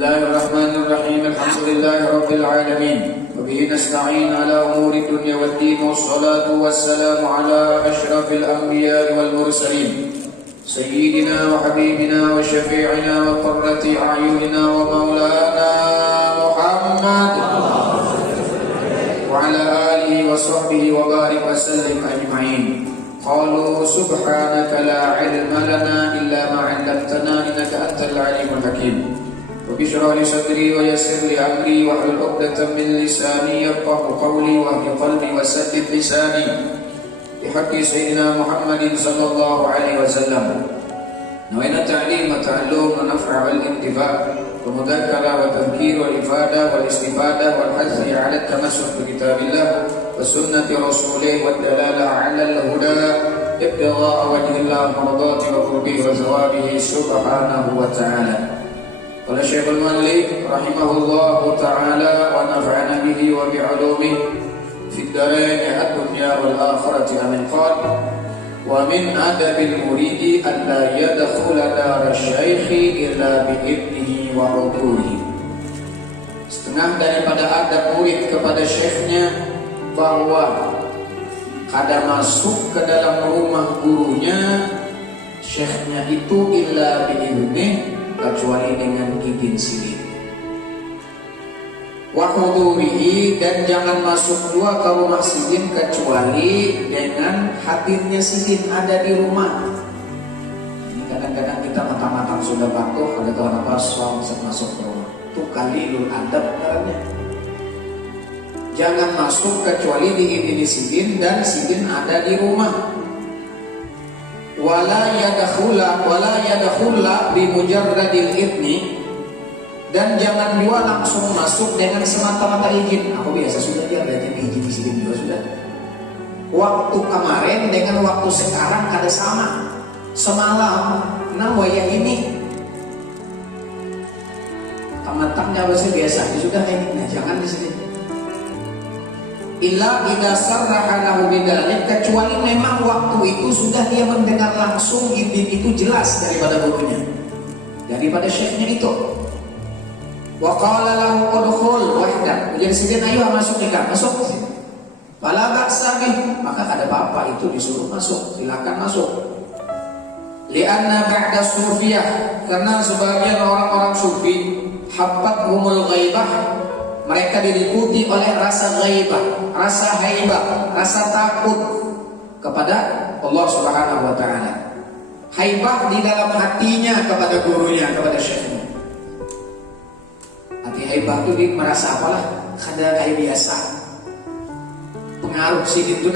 Bismillahirrahmanirrahim. Alhamdulillahirabbil alamin. Wa bihi nasta'in ala umuri dunya waddin. Wassalatu wassalamu ala asyrafil anbiya'i wal mursalin. Sayyidina wa habibina wa syafi'ina wa qurrati a'yunina wa maulana Muhammad wa ala alihi wa sahbihi wa barik wa sallim ajma'in. Qalu subhanaka la ilma lana illa ma 'allamtana innaka antal alimul hakim. Rabbi shrah li sadri wa yassir li amri wa hlul 'uqdatam min lisani yafqahu qawli wa hdi qalbi wa saddid lisani bihaqqi sayyidina Muhammadin sallallahu alaihi wasallam. Nawaina ta'lim wa ta'allum wa naf'a wal intifa' wa mudhakkara wa tadhkir wal ifada wal istifadah wal hathi 'ala at-tamassuk bi kitabillah wa sunnati rasulih wa dalala 'ala al-huda ibtigha'a wajhillah mardati wa qurbihi wa thawabihi subhanahu wa ta'ala. Qala Syekhul Mu'allif rahimahullahu ta'ala wa nafa'ana bihi wa bi'ulumihi fid dharain ad-dunya wal akhirati amin. Qala wa min adabil muridi an la yadkhula dar asy-syaikhi illa bi idnihi wa hudurihi. Setengah daripada adab murid kepada syekhnya bahwa kada masuk ke dalam rumah gurunya syekhnya itu illa bi idnihi, kecuali dengan izin sidin. Wa hudurihi, dan jangan masuk juga ke rumah sidin kecuali dengan hadirnya sidin ada di rumah. Ini kadang-kadang kita matang-matang sudah batuk, ada kawan apa masuk ke rumah. Itu qalilul adab namanya. Jangan masuk kecuali diizini sidin dan sidin ada di rumah. Wala yadkhula bi mujarradil idni, dan jangan juga langsung masuk dengan semata-mata izin. Aku biasa sudah dia ada izin di sini juga sudah. Waktu kemarin dengan waktu sekarang kada sama. Semalam wayah ini tamatangnya biasa sudah ini. Nah, jangan di sini. Illa idza sarraha lahu bidzalik, kecuali memang waktu itu sudah dia mendengar langsung izin itu jelas daripada gurunya, daripada syekhnya itu. Wa qala lahu udkhul wahdak, jadi sidin ayo masuk nikah, masuk sini. Fala ba'sa bih, maka ada apa-apa itu disuruh masuk, silakan masuk. Li'anna ba'da sufiyah, karena sebagian orang-orang sufi habbathumul ghaibah, mereka diliputi oleh rasa ghaibah, rasa haibah, rasa takut kepada Allah Subhanahu wa ta'ala. Haibah di dalam hatinya kepada gurunya, kepada syekhnya. Hati haibah itu dia merasa apalah, kada kayak biasa. Pengaruh sedikit itu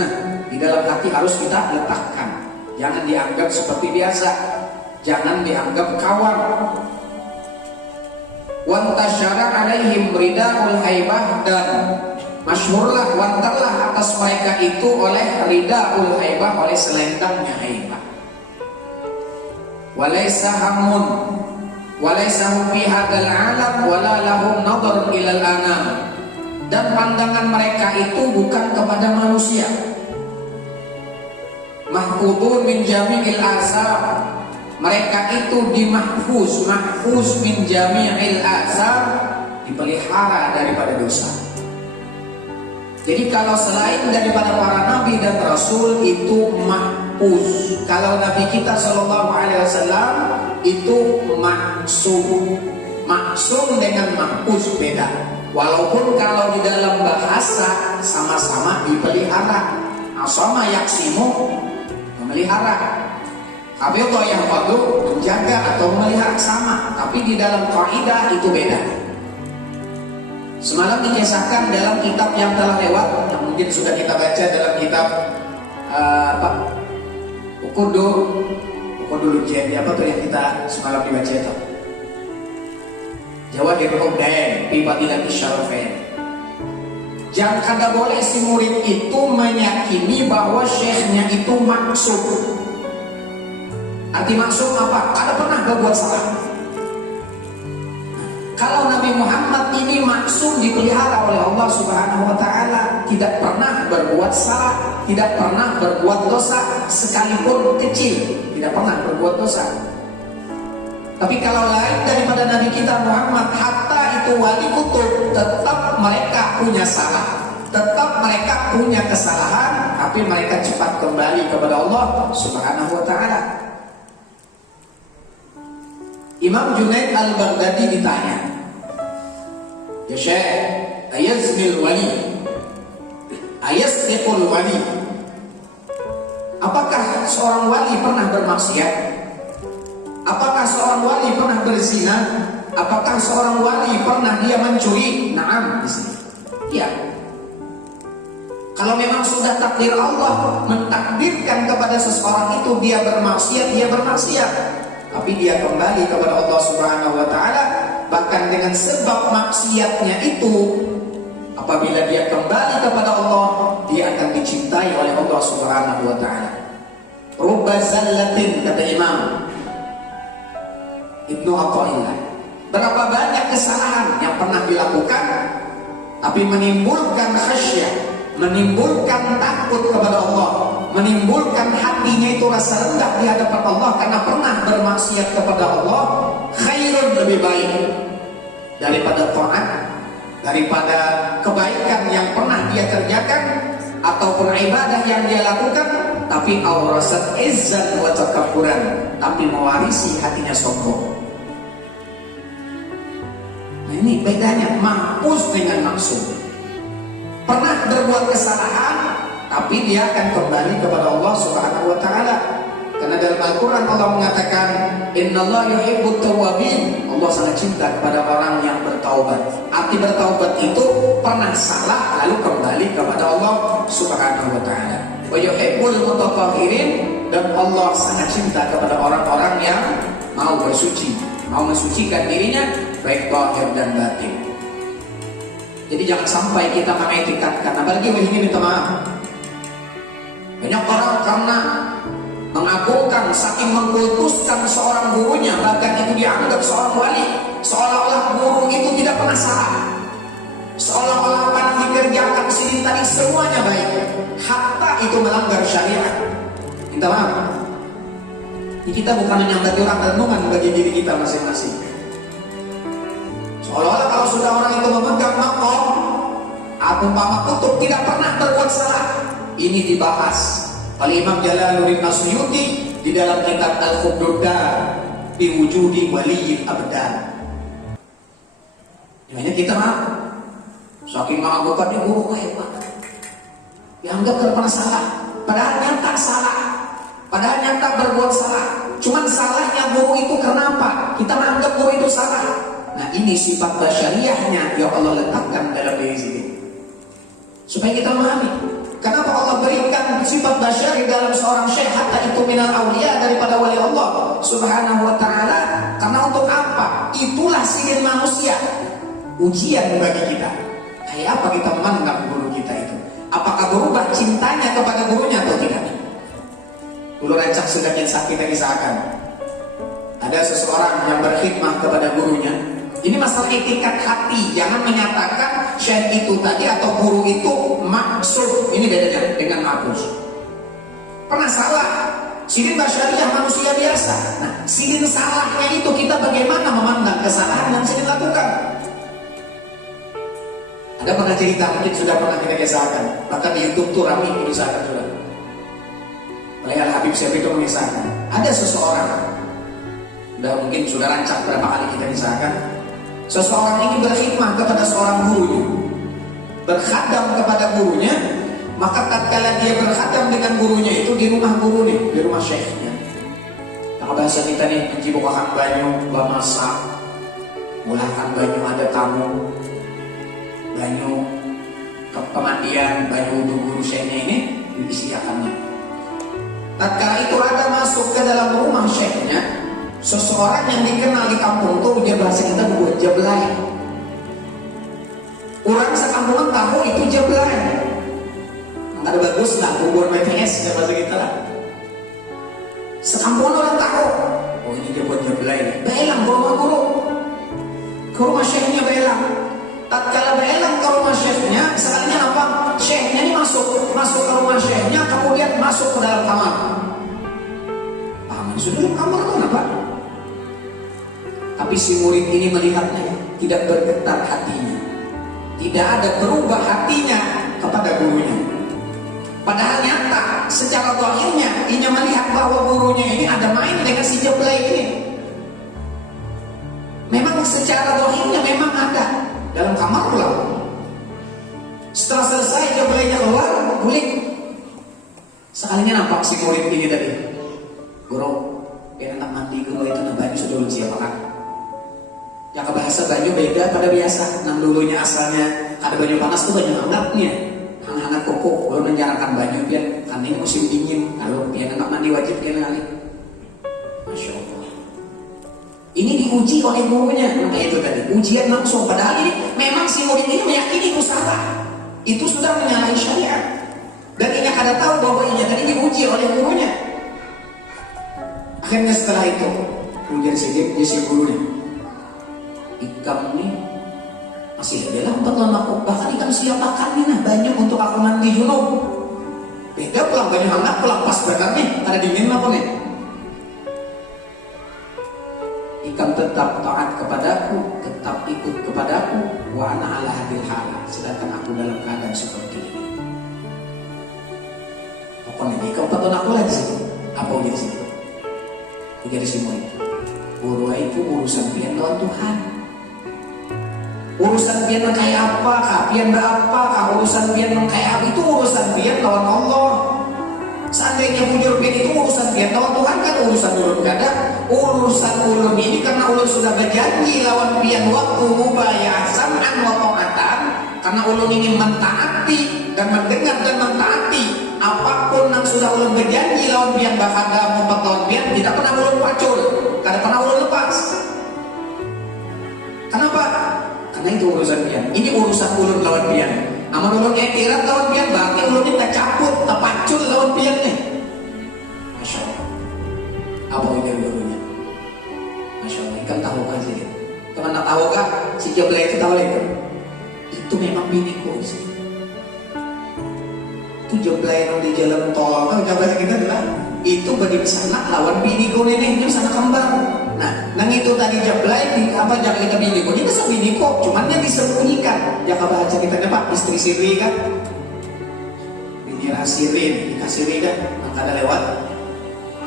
di dalam hati harus kita letakkan. Jangan dianggap seperti biasa, jangan dianggap kawan. Wantasyara alaihim ridaul haibah, dan masyhurlah wantarlah atas mereka itu oleh ridaul haibah, oleh selendangnya haibah. Walaysa hammun walaysa hum fi hadzal alam wala lahum nadhar ilal anam, dan pandangan mereka itu bukan kepada manusia. Mahfudun min jami'il asar, mereka itu dimahfuz, mahfuz min jami'il azab, dipelihara daripada dosa. Jadi kalau selain daripada para nabi dan rasul itu mahfuz, kalau nabi kita sallallahu alaihi wasallam itu maksum. Maksum dengan mahfuz beda. Walaupun kalau di dalam bahasa sama-sama dipelihara. Asama yaksimu, memelihara. Hafidhah yang perlu menjaga atau memelihara sama, tapi di dalam kaidah itu beda. Semalam dikisahkan dalam kitab yang telah lewat, yang mungkin sudah kita baca dalam kitab Ukudul Jadi apa tuh yang kita semalam dibaca itu? Jawadul Udain fi Fadilati Syarafain. Jangan kada boleh si murid itu meyakini bahwa syekhnya itu maksum. Arti maksum apa? Ada pernah berbuat salah. Kalau Nabi Muhammad ini maksum, dipelihara oleh Allah Subhanahu wa ta'ala, tidak pernah berbuat salah, tidak pernah berbuat dosa sekalipun kecil, tidak pernah berbuat dosa. Tapi kalau lain daripada Nabi kita Muhammad, hatta itu wali kutub, tetap mereka punya salah, tetap mereka punya kesalahan, tapi mereka cepat kembali kepada Allah Subhanahu wa ta'ala. Imam Junaid al-Baghdadi ditanya, ya Syekh, ayaznil wali, ayasriqul wali, apakah seorang wali pernah bermaksiat? Apakah seorang wali pernah berzina? Apakah seorang wali pernah dia mencuri? Naam, di sini. Iya. Kalau memang sudah takdir Allah mentakdirkan kepada seseorang itu dia bermaksiat, dia bermaksiat. Tapi dia kembali kepada Allah Subhanahu wa ta'ala, bahkan dengan sebab maksiatnya itu, apabila dia kembali kepada Allah, dia akan dicintai oleh Allah Subhanahu wa ta'ala. Rubba zallatin, kata Imam Ibnu Athaillah, berapa banyak kesalahan yang pernah dilakukan tapi menimbulkan khasyah, menimbulkan takut kepada Allah, menimbulkan hatinya itu rasa rendah di hadapan Allah karena pernah bermaksiat kepada Allah, khairun, lebih baik daripada taat, daripada kebaikan yang pernah dia kerjakan ataupun ibadah yang dia lakukan, tapi awrasat izzan wa takabburan, tapi mewarisi hatinya sombong. Nah, ini bedanya mahfuz dengan maksum. Pernah berbuat kesalahan, tapi dia akan kembali kepada Allah Subhanahu wa ta'ala. Karena dalam Al-Quran Allah mengatakan, innallaha yuhibbut tawwabin, Allah sangat cinta kepada orang yang bertaubat. Arti bertaubat itu pernah salah lalu kembali kepada Allah Subhanahu wa ta'ala. Wa yuhibbul mutatahhirin, dan Allah sangat cinta kepada orang-orang yang mau bersuci, mau mensucikan dirinya baik zahir dan batin. Jadi jangan sampai kita mengetikatkan, apalagi ini minta maaf. Banyak orang karena mengagungkan, saking mengkultuskan seorang gurunya, bahkan itu dianggap seorang wali, seolah-olah guru itu tidak pernah salah, seolah-olah apa yang dikerjakan sini tadi semuanya baik, hatta itu melanggar syariat. Minta maaf. Ini kita bukan menyambati orang renungan bagi diri kita masing-masing. Seolah-olah kalau sudah orang itu memegang maqam atau umpama kutub tidak pernah berbuat salah. Ini dibahas oleh Imam Jalaluddin Asyuti di dalam kitab Al-Khududar bi wujudi waliyil abdan. Hanya kita saking mengagukan guru hebat, dianggap tidak pernah salah, padahal nyata salah, padahal nyata berbuat salah. Cuman salahnya guru itu kenapa? Kita menganggap guru itu salah. Nah, ini sifat basyariahnya yang Allah letakkan dalam diri sini, supaya kita memahami kenapa Allah berikan sifat basyari dalam seorang syekh, hatta itu minal awliya, daripada wali Allah Subhanahu wa ta'ala. Karena untuk apa? Itulah sihir manusia, ujian bagi kita. Kayak apa kita memandang guru kita itu? Apakah berubah cintanya kepada gurunya atau tidak? Dulu rancak sedang yang sakit kisahkan, ada seseorang yang berkhidmah kepada gurunya. Ini masalah etikat hati, jangan menyatakan syekh itu tadi atau guru itu maksud. Ini bedanya dengan mahfuz. Pernah salah, silin basyariah manusia biasa. Nah, silin salahnya itu kita bagaimana memandang kesalahan yang silin lakukan. Ada pernah cerita, mungkin sudah pernah kita kisahkan, bahkan di YouTube tuh ramai mengisahkan sudah. Oleh Al-Habib Syekh itu mengisahkan, ada seseorang, mungkin sudah rancak berapa kali kita kisahkan. Seseorang ini berkhidmah kepada seorang gurunya, berkhadam kepada gurunya. Maka tatkala dia berkhadam dengan gurunya itu di rumah gurunya, di rumah syekhnya. Nah, bahasa kita nih, menjibukakan banyu, masak, mulahkan banyu, ada tamu, banyu pemandian, banyu untuk guru syekhnya ini disediakannya. Tatkala itu ada masuk ke dalam rumah syekhnya seseorang yang dikenal di kampung tuh, dia bahasa kita buat jablay. Orang sekampungan tahu itu jablay. Ada bagus lah, bubur BTS ya bahasa kita lah. Sekampungan orang tahu, oh ini dia buat jablay. Belang ke rumah guru, ke rumah syekhnya belang. Tatkala belang ke rumah syekhnya, sekalinya apa? Syekhnya ini masuk ke rumah syekhnya, kemudian masuk ke dalam kamar. Sudah dalam kamar itu apa? Tapi si murid ini melihatnya tidak bergetar hatinya, tidak ada berubah hatinya kepada gurunya. Padahal nyata secara zahirnya ia melihat bahwa gurunya ini ada main dengan si jeblay ini. Memang secara zahirnya memang ada dalam kamar pula. Setelah selesai jeblaynya keluar, guling. Sekalinya nampak si murid ini tadi. Guru, enak mandi guru itu na baju sudah siapa kan? Yang bahasa baju beda pada biasa. Nang dulunya asalnya ada baju panas tuh baju hangatnya, hangat koko. Kalau menjalankan baju biar kan ini musim dingin. Kalau biar enak mandi wajib dia kali. Masya Allah. Ini diuji oleh gurunya. Nah itu tadi ujian langsung. Padahal ini memang si murid ini meyakini itu salah. Itu sudah menyalahi syariat. Dan ini kada tahu bahwa ini tadi diuji oleh gurunya. Akhirnya setelah itu ujian sedikit dia si gurunya. Ikam nih masih ada lambat lama aku. Bahkan ikam siapakan nih nah banyak untuk aku mandi junub. Beda pulang banyak hangat pulang pas berkar nih. Ada dingin apa nih? Ikam tetap taat kepadaku, tetap ikut kepadaku. Wa ana ala hadil hal. Sedangkan aku dalam keadaan seperti ini. Apa nih? Ikam patut aku lagi sih. Apa ujian sih? Jadi semua itu. Guru itu urusan pian lawan Tuhan. Urusan pian kayak apa? Pian berapa? Urusan pian kayak apa? Itu urusan pian lawan Allah. Seandainya bujur pian itu urusan pian lawan Tuhan kan urusan ulun kada. Urusan ulun ini karena ulun sudah berjanji lawan pian waktu mubayah sam'an wa ta'atan. Karena ulun ini mentaati dan mendengar dan mentaati apapun yang sudah ulun berjanji lawan pian bahada mempat lawan pian tidak pernah ulun pacul, kada pernah ulun lepas. Kenapa? Karena itu urusan pian. Ini urusan ulun lawan pian. Aman ulun etirat lawan pian berarti ulun ini tak cabut, tak pacul lawan pian nih. Masya Allah. Apa ini gurunya? Masya Allah. Ikan tahu kan sih? Kemana tahu kah? Si jeblay itu tahu lagi. Itu memang biniku sih. Itu jeblay yang di jalan tol. Tahu jawaban kita adalah itu bagi sana lawan biniku ini sana kembar. Nah, nang itu tadi jeblay di apa jangan kita biniku. Dia bisa biniku, cuman dia disembunyikan. Ya kalau baca kita dapat istri siri kan. Bini siri, nikah siri kan. Maka ada lewat.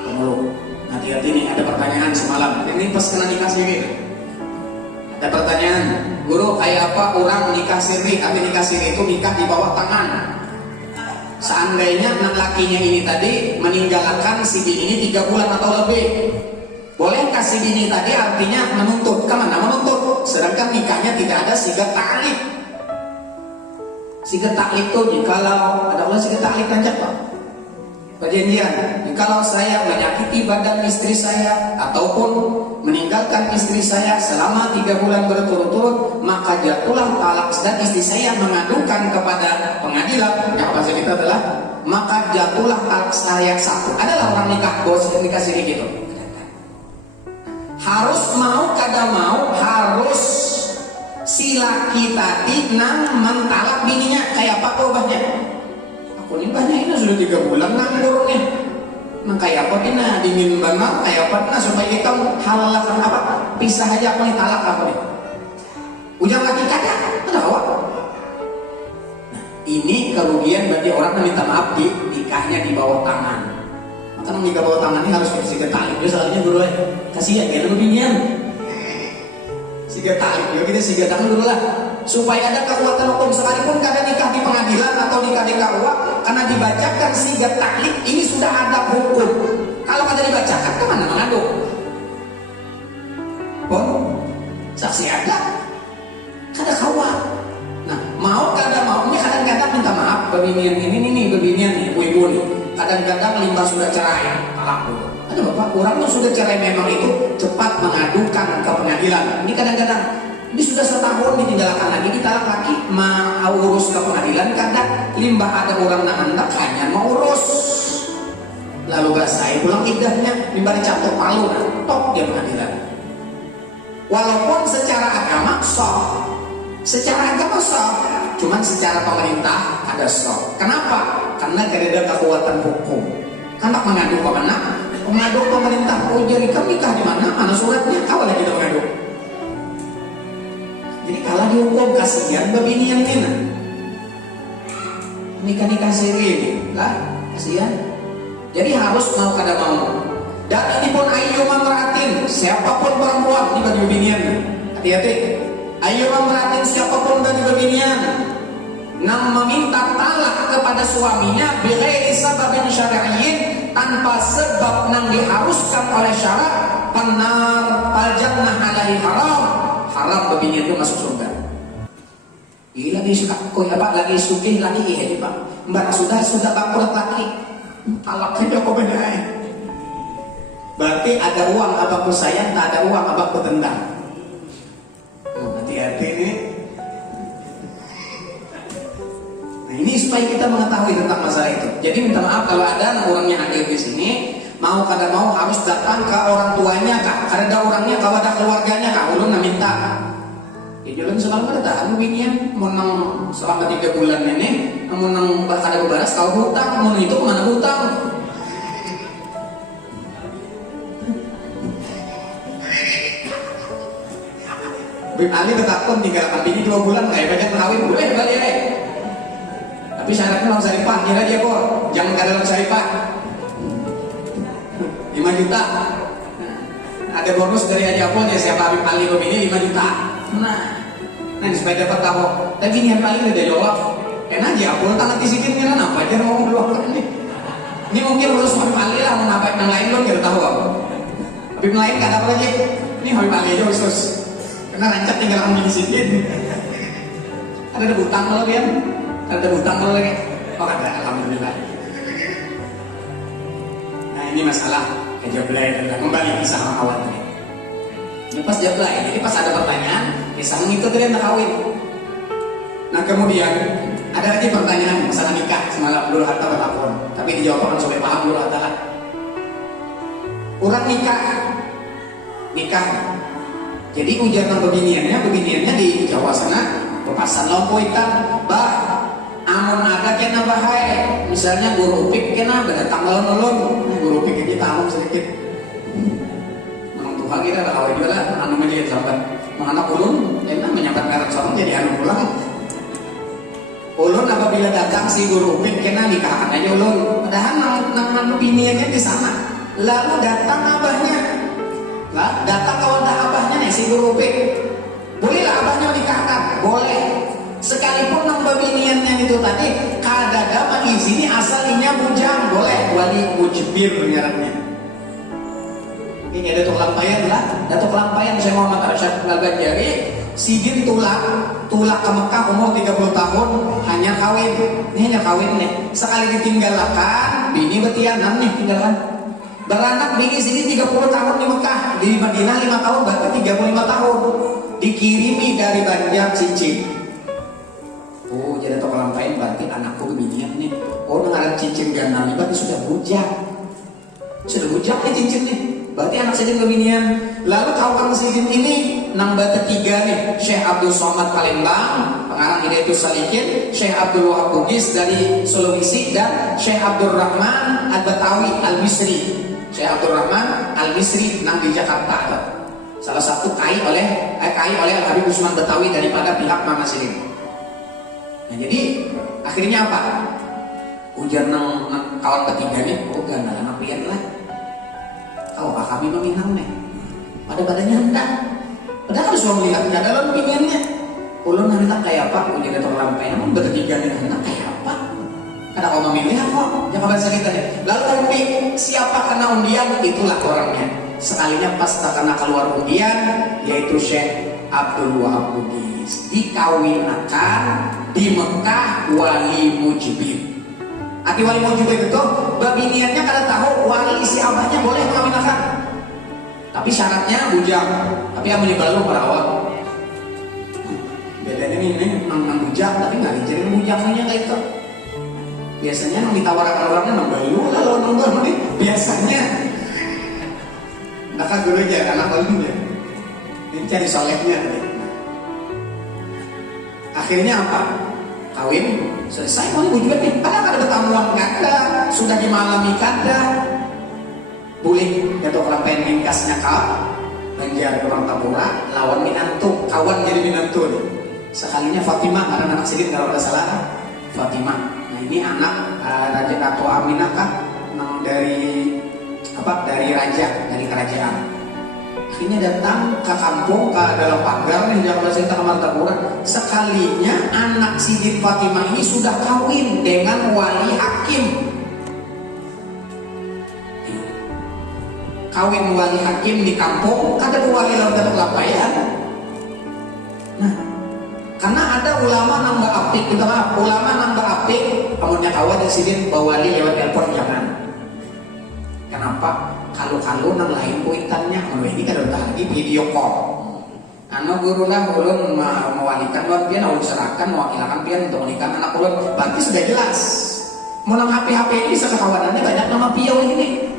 Tunggu. Hati-hati nih ada pertanyaan semalam. Ini pas kena nikah siri. Ada pertanyaan, guru kayak apa orang nikah siri? Tapi nikah siri itu nikah di bawah tangan. Seandainya anak lakinya ini tadi meninggalkan si bini ini 3 bulan atau lebih, bolehkah si bini tadi artinya menuntut? Kemana menuntut? Sedangkan nikahnya tidak ada sigat ta'lik. Sigat ta'lik itu jikalau ada ulah sigat ta'lik kan Pak? Perjanjian, jikalau saya menyakiti badan istri saya ataupun meninggalkan istri saya selama 3 bulan berturut-turut, maka jatuhlah talak dan istri saya mengadukan kepada pengadilan. Yang bahasa kita adalah maka jatuhlah talak saya satu. Adalah orang nikah bos nikah sini gitu. Harus mau kada mau harus si laki tadi nang mentalak bininya. Kayak apa ubahnya? Aku ini banyak ini sudah 3 bulan nanggur nih. Nah kayak apa kena dingin banget kayak apa nah supaya kita halalkan apa pisah aja aku nih talak apa nih ujang lagi kada ada kawan. Nah ini kerugian bagi orang yang minta maaf di nikahnya di bawah tangan. Maka nikah bawah tangan ini harus dikasih tali. Dia salahnya dulu lah kasihan kayak beginian siga tali ya kita siga tangan dulu lah supaya ada kekuatan hukum sekalipun kada nikah di pengadilan atau nikah di KUA karena dibacakan sigat taklik ini sudah ada hukum. Kalau kada dibacakan kemana mengadu? Pun saksi ada kada kawan. Nah mau kada mau ini kadang-kadang minta maaf beginian ini beginian nih ibu-ibu nih kadang-kadang limbah sudah cerai talak dulu. Ada bapak orang tuh sudah cerai memang itu cepat mengadukan ke pengadilan. Ini kadang-kadang ini sudah setahun ditinggalkan lagi ditalak lagi mau urus ke pengadilan kadang limbah ada orang nak hendak hanya mau urus lalu selesai pulang idahnya limbah dicampur palu top dia pengadilan. Walaupun secara agama sah, secara agama sah, cuman secara pemerintah ada sah. Kenapa? Karena tidak ada kekuatan hukum. Kan tak mengadu ke mana? Mengadu pemerintah. Oh jadi kami nikah di mana? Mana suratnya? Awal lagi mengadu. gua kasihan babinian nina. Nikah siri lah, kasihan. Jadi harus mau kada mau. Dan ini pun ayyuma meratin, siapapun perempuan ini bagi babinian. Hati-hati. Ayyuma meratin siapapun bagi babinian yang meminta talak kepada suaminya bighairi sababin syar'iyyin, tanpa sebab yang diharuskan oleh syarak, benar al-jannah alaihi haram babinian itu masuk surga. Ini lagi suka koi apa lagi sugih lagi iya Pak. Mbak sudah bangkrut lagi. Talaknya kok beda. Berarti ada uang abangku sayang, tak ada uang abangku tendang. Hati-hati nih. Nah, ini supaya kita mengetahui tentang masalah itu. Jadi minta maaf kalau ada orang yang hadir di sini, mau kada mau harus datang ke orang tuanya kah? Karena ada orangnya, kalau ada keluarganya kah? Ulun minta. Jadi ulun selalu bertahan begini, menang selama 3 bulan ini, menang kada bebaras kau hutang, menang itu kemana hutang? Bim Ali bertakun tinggalkan bini 2 bulan, kayak banyak terawih boleh balik ya. Tapi syaratnya langsung saripah, kira dia kok, jangan kada langsung saripah. 5 juta. Ada bonus dari Haji Apol ya, siapa Bim Ali ini 5 juta. Nah supaya dapat tahu. Tapi ini yang paling udah jawab. Karena Haji Apol tangan disikin kira apa aja ngomong dulu ini. Ini mungkin urus Bim Ali lah, mau ngapain yang lain lo kira tahu apa. Bim lain kada apa lagi. Ini Bim Ali aja khusus. Karena rancak tinggal kamu disikin. Ada hutang lo Bian? Ada hutang lo lagi? Oh ada, alhamdulillah. Nah ini masalah kejablay dan kembali kisah sama kawan tadi. Lepas jablay, jadi pas ada pertanyaan, kisah itu tadi yang kawin. Nah kemudian ada lagi pertanyaan masalah nikah semalam dulu harta berlapor, tapi dijawab kan sampai paham dulu harta lah. Orang nikah. Jadi ujaran beginiannya di Jawa sana, pepasan lampu ikan, bah, amun ada kena bahaya, misalnya guru pik kena berdatang lon, guru pik kita amun sedikit, menentukan kita lah kawin juga lah, anu menjadi sahabat, menganak ulun, enak menyambat merek seorang jadi anu pulang. Ulun apabila datang si guru pik kena nikahkan aja ulun, padahal nang biniannya di sana, lalu datang abahnya. Lah, datang kawan abahnya nih si guru pik. Bolehlah abahnya nikahkan? Boleh. Sekalipun nang babiniannya itu tadi kadada mengizini asalinya bujang, boleh. Wali mujbir nyaratnya. Ini ada tukang lampayan lah. Datuk lampayan saya Muhammad Arsyad Al-Banjari sigin tulak ke Mekah umur 30 tahun hanya kawin. Ini hanya kawin nih. Sekali ditinggalkan, bini betianan nih tinggalkan. Beranak bini sini 30 tahun di Mekah, di Madinah 5 tahun, berarti 35 tahun. Dikirimi dari Banjar cincin. Oh, jadi toko lampain berarti anakku beginian nih. Oh, dengaran cincin ganal berarti sudah bujang. Sudah bujang nih cincin nih. Berarti anak saya beginian. Lalu tahu kamu sedikit ini nang bata 3 nih, Syekh Abdul Somad Palembang, pengarang Hidayatus Salikin, Syekh Abdul Wahab Bugis dari Sulawesi, dan Syekh Abdul Rahman Al-Batawi Al-Misri. Syekh Abdul Rahman Al-Misri nang di Jakarta. Salah satu kai oleh Habib Usman Betawi daripada pihak Mama Silim. Nah jadi akhirnya apa? Ujar nang kawan ketiganya, oh gana anak pian lah. Tahu Pak kami meminang nih. Pada badannya hendak. Padahal harus melihatnya dalam pilihannya. Ulun hendak kayak apa? Ujar datang lampai namun bertiganya hendak kayak apa? Karena kau memilih apa? Yang bahasa kita nih. Lalu siapa kena undian itulah orangnya. Sekalinya pas tak kena keluar undian, yaitu Syekh Abdul Wahab Bugis dikawinkan di Mekah wali mujibir. Arti wali mujibir itu babiniannya kada tahu wali isi abahnya boleh mengawinkan. Tapi syaratnya bujang. Tapi yang menyebalu perawat. Bedanya ini nang bujang tapi nggak dijarin bujangnya kayak itu. Biasanya yang ditawarkan orangnya membalu lalu nonton nih biasanya. Nah dulu aja anak lalu ya. Ini cari solehnya. Akhirnya apa? Kawin selesai mau juga nih. Padahal ada pertemuan kada, sudah dimalami kada. Boleh jatuh kelampen mingkasnya kau Banjar orang Tapura lawan minantu, kawan jadi minantu. Sekalinya Fatimah karena anak sidin kalau ada salah Fatimah. Nah ini anak Raja Ratu Aminah kah dari raja, dari kerajaan. Akhirnya datang ke kampung, ke dalam pagar nih, jangan bahasa kita kamar taburan. Sekalinya anak Sidin Fatimah ini sudah kawin dengan wali hakim. Kawin wali hakim di kampung, kada ada wali lawan kada kelapayan. Nah, karena ada ulama nambah apik, kita maaf, ulama nambah apik, amunnya kawan di Sidin bawa wali lewat telepon jangan. Kenapa? Kalau nang lain kuitannya, ini kan udah lagi video call. Anu guru lah ulun mewalikan luar pian, ulun serahkan mewakilakan pian untuk menikah anak ulun. Berarti sudah jelas. Menang HP ini sekekawanannya banyak nama piau ini.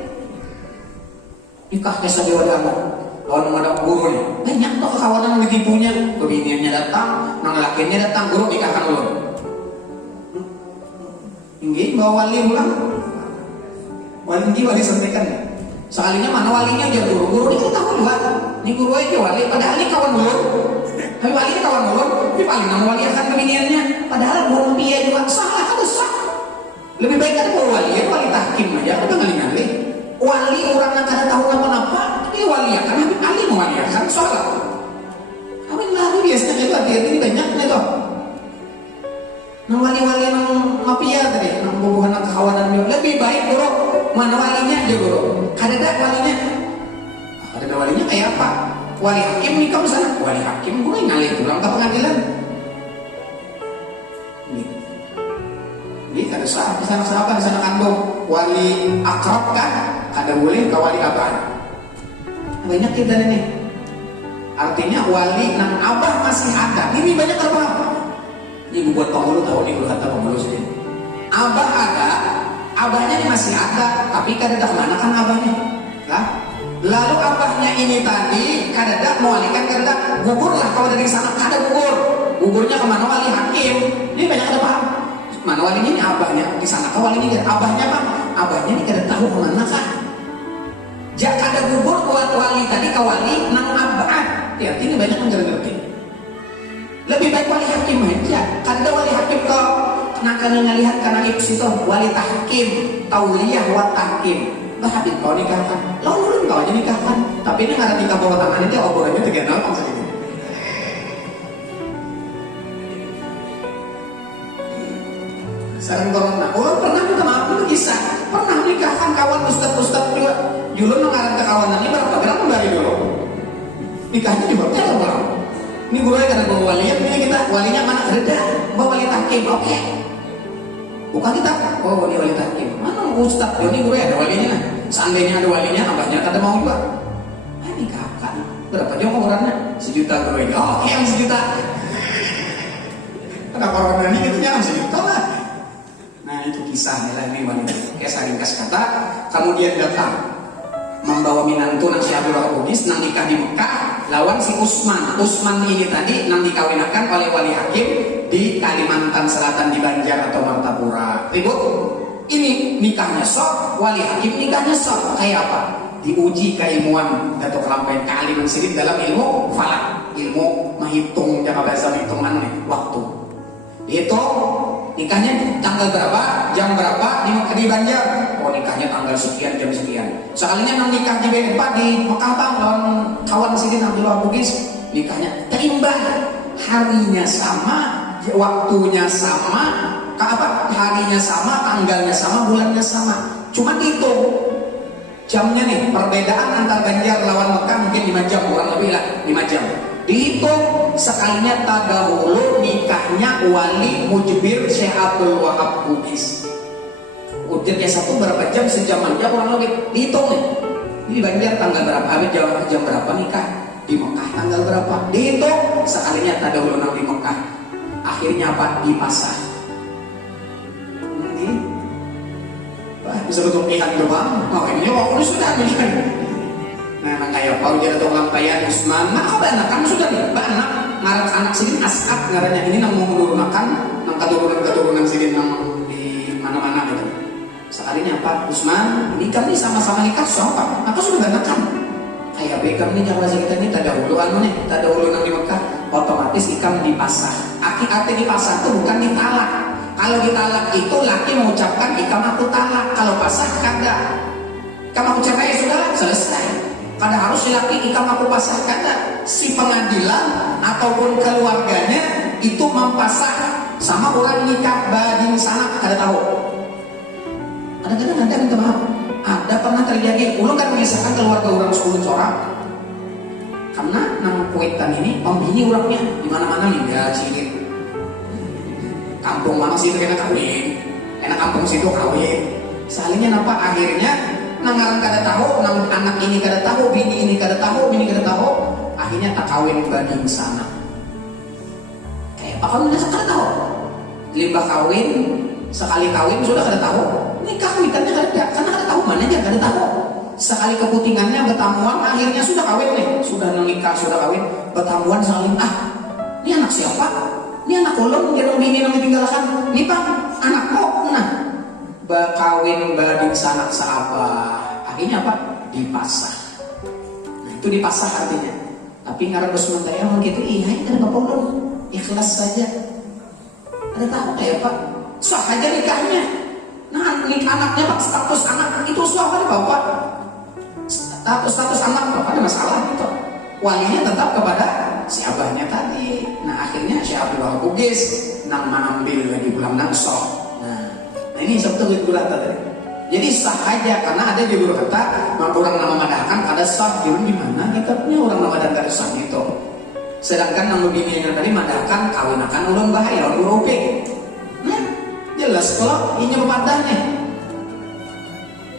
Nikah desa dewa kamu, lawan madam guru nih. Banyak tuh kekawanan yang ditipunya. Kebiniannya datang, nang lakinya datang, guru nikahkan ulun. Ini bawa wali ulang. Wali sampaikan ya. Sekalinya mana walinya aja guru ini kita tahu juga. Ini guru aja wali, padahal ini kawan ulun. Tapi wali ini kawan ulun, tapi paling nama wali akan kebiniannya. Padahal belum dia juga salah kan besar. Lebih baik kan wali tahkim aja, udah ngali-ngali. Wali orang yang kada tahu apa-apa, ini wali akan habis ali mewaliakan salah. Amin lah biasanya itu hati-hati ini banyaknya tuh. Nang wali-wali nang mafia tadi, nang bubuhan nang kekawanan lebih baik guru mana walinya aja guru. Ada walinya kayak apa? Wali hakim nikah sana, wali hakim gue ngalir pulang ke pengadilan. Ini kada sah, di sana kandung wali akrab kan, kada boleh ke wali abah. Banyak kita ini. Artinya wali nang abah masih ada. Ini banyak apa? Ini buat pemulu tahu nih kalau kata pemulu sini. Abah ada, abahnya ini masih ada, tapi kada dak mana kan abahnya, lah. Lalu abahnya ini tadi kada dak mewalikan, kada dak gugur lah kalau dari sana kada gugur. Gugurnya kemana wali hakim? Ini banyak ada paham. Mana walinya ini abahnya di sana ke walinya abahnya apa? Abahnya ini kada tahu kemana kan? Jak kada gugur buat wali tadi ke wali nang abah. Ya ini banyak yang ngerti. Lebih baik wali hakim aja. Kada wali hakim toh nak ngelihat karena itu wali tahkim, tauliyah wa tahkim. Bah habis kau nikahkan, lalu kau aja nikahkan. Tapi ini ada nikah bawa tangan itu oborannya 3 tahun segini. Sekarang corona, ulun pernah minta maaf dulu kisah. Pernah nikahkan kawan ustad juga. Julun mengarang ke kawanan ini berapa dari dulu. Nikahnya di hotel orang. Ini guru karena bawa walinya, ini kita walinya mana? Reda, bawa wali tahkim, oke. Bukan kita, bawa wali tahkim. Mana ustad? Ini guru ada walinya. Seandainya ada walinya, abahnya kada mau juga. Nikahkan. Berapa jauh ukurannya? 1 juta guru ini. Oke, yang 1 juta. Ada corona ini gitu jangan 1 juta lah. Nah itu kisahnya lah ini wanita. Kayak ringkas kata, kemudian datang membawa minantu nang si Abdul Bugis nang nikah di Mekah lawan si Usman. Usman ini tadi nang dikawinakan oleh wali hakim di Kalimantan Selatan di Banjar atau Martapura. Ribut. Ini nikahnya sok, wali hakim nikahnya sok. Kayak apa? Diuji keilmuan Datuk Kelampaian kealiman sidik dalam ilmu falak, ilmu menghitung jangka bahasa hitungan waktu. Itu nikahnya tanggal berapa, jam berapa di Banjar. Oh nikahnya tanggal sekian, jam sekian. Sekalinya nang nikahnya beda di Mekah bang, lawan kawan sini Abdul Bugis nikahnya terimbang, harinya sama, waktunya sama, harinya sama, tanggalnya sama, bulannya sama. Cuma itu jamnya nih, perbedaan antar Banjar lawan Mekah mungkin 5 jam, kurang lebih lah 5 jam. Dihitung sekalinya tadahulu nikahnya wali mujbir Syekh Abdul Wahab Bugis. Udah satu berapa jam, sejam aja kurang lebih. Dihitung nih. Ini Banjar tanggal berapa, habis jam berapa nikah, di Mekah tanggal berapa. Dihitung sekalinya tadahulu nang di Mekah. Akhirnya apa? Dipasah. Ini bisa betul pihak doang. Oh ini waktu sudah nih. Nah, kayak Paul jadi tukang payah Usman, nah apa anak kan sudah nih, anak ngaran anak sini asap ngarannya ini nang mau menurunkan, nang keturunan sini nang di mana-mana gitu. Sekalinya apa? Usman, ini kami sama-sama nikah siapa? Maka sudah anak kan? Kayak Beckham nih jangan kita ini tadahulu anu nih, tadahulu nang di Mekah. otomatis ikam dipasah. Arti dipasah itu bukan ditalak. Kalau ditalak itu laki mengucapkan ikam aku talak. Kalau pasah kada. Ikam aku cerai sudah selesai. Kada harus si laki ikam aku pasah kada. Si pengadilan ataupun keluarganya itu mempasah sama orang nikah bading sana kada tahu. Kadang-kadang ada minta maaf. Ada pernah terjadi. Ulun kan mengisahkan keluarga orang 10 orang. Karena nang Kuitan ini pembini orangnya di mana-mana meninggal cilik. Kampung mana situ kena kawin, enak kampung situ kawin. Salingnya apa? Akhirnya nangarang kada tahu, nang anak ini kada tahu, bini ini kada tahu, bini kada tahu. Akhirnya tak kawin banding sana. Kayak apa kamu kada tahu? Limbah kawin sekali kawin sudah kada tahu. Nikah Kuitannya kada ada, karena kada tahu mana aja kada tahu. Sekali keputingannya bertamuan, akhirnya sudah kawin nih, sudah menikah, sudah kawin, bertamuan saling ini anak siapa? Ini anak ulun, dia bini yang ditinggalkan, ini bang, anak kok, nah, berkawin bading sanak sahabat, akhirnya apa? Dipasah. Nah itu dipasah artinya. Tapi ngarep sementara yang gitu, iya, ada bapak ulun, ikhlas saja. Ada tahu kayak pak, sah aja nikahnya. Nah anaknya pak status anak itu sah ada bapak. Status anak apa ada masalah gitu. Walinya tetap kepada si abahnya tadi. Nah akhirnya si Abdul Wahab Bugis nang mengambil lagi pulang nangso. Nah ini sebetulnya gula tadi. Jadi sah aja karena ada di guru kata orang nama madakan ada sah. Jadi gimana kitabnya orang nama madakan ada sah gitu. Sedangkan nang begini yang tadi madakan kawin akan ulun bahaya guru oke. Nah jelas kalau ini pemadahnya.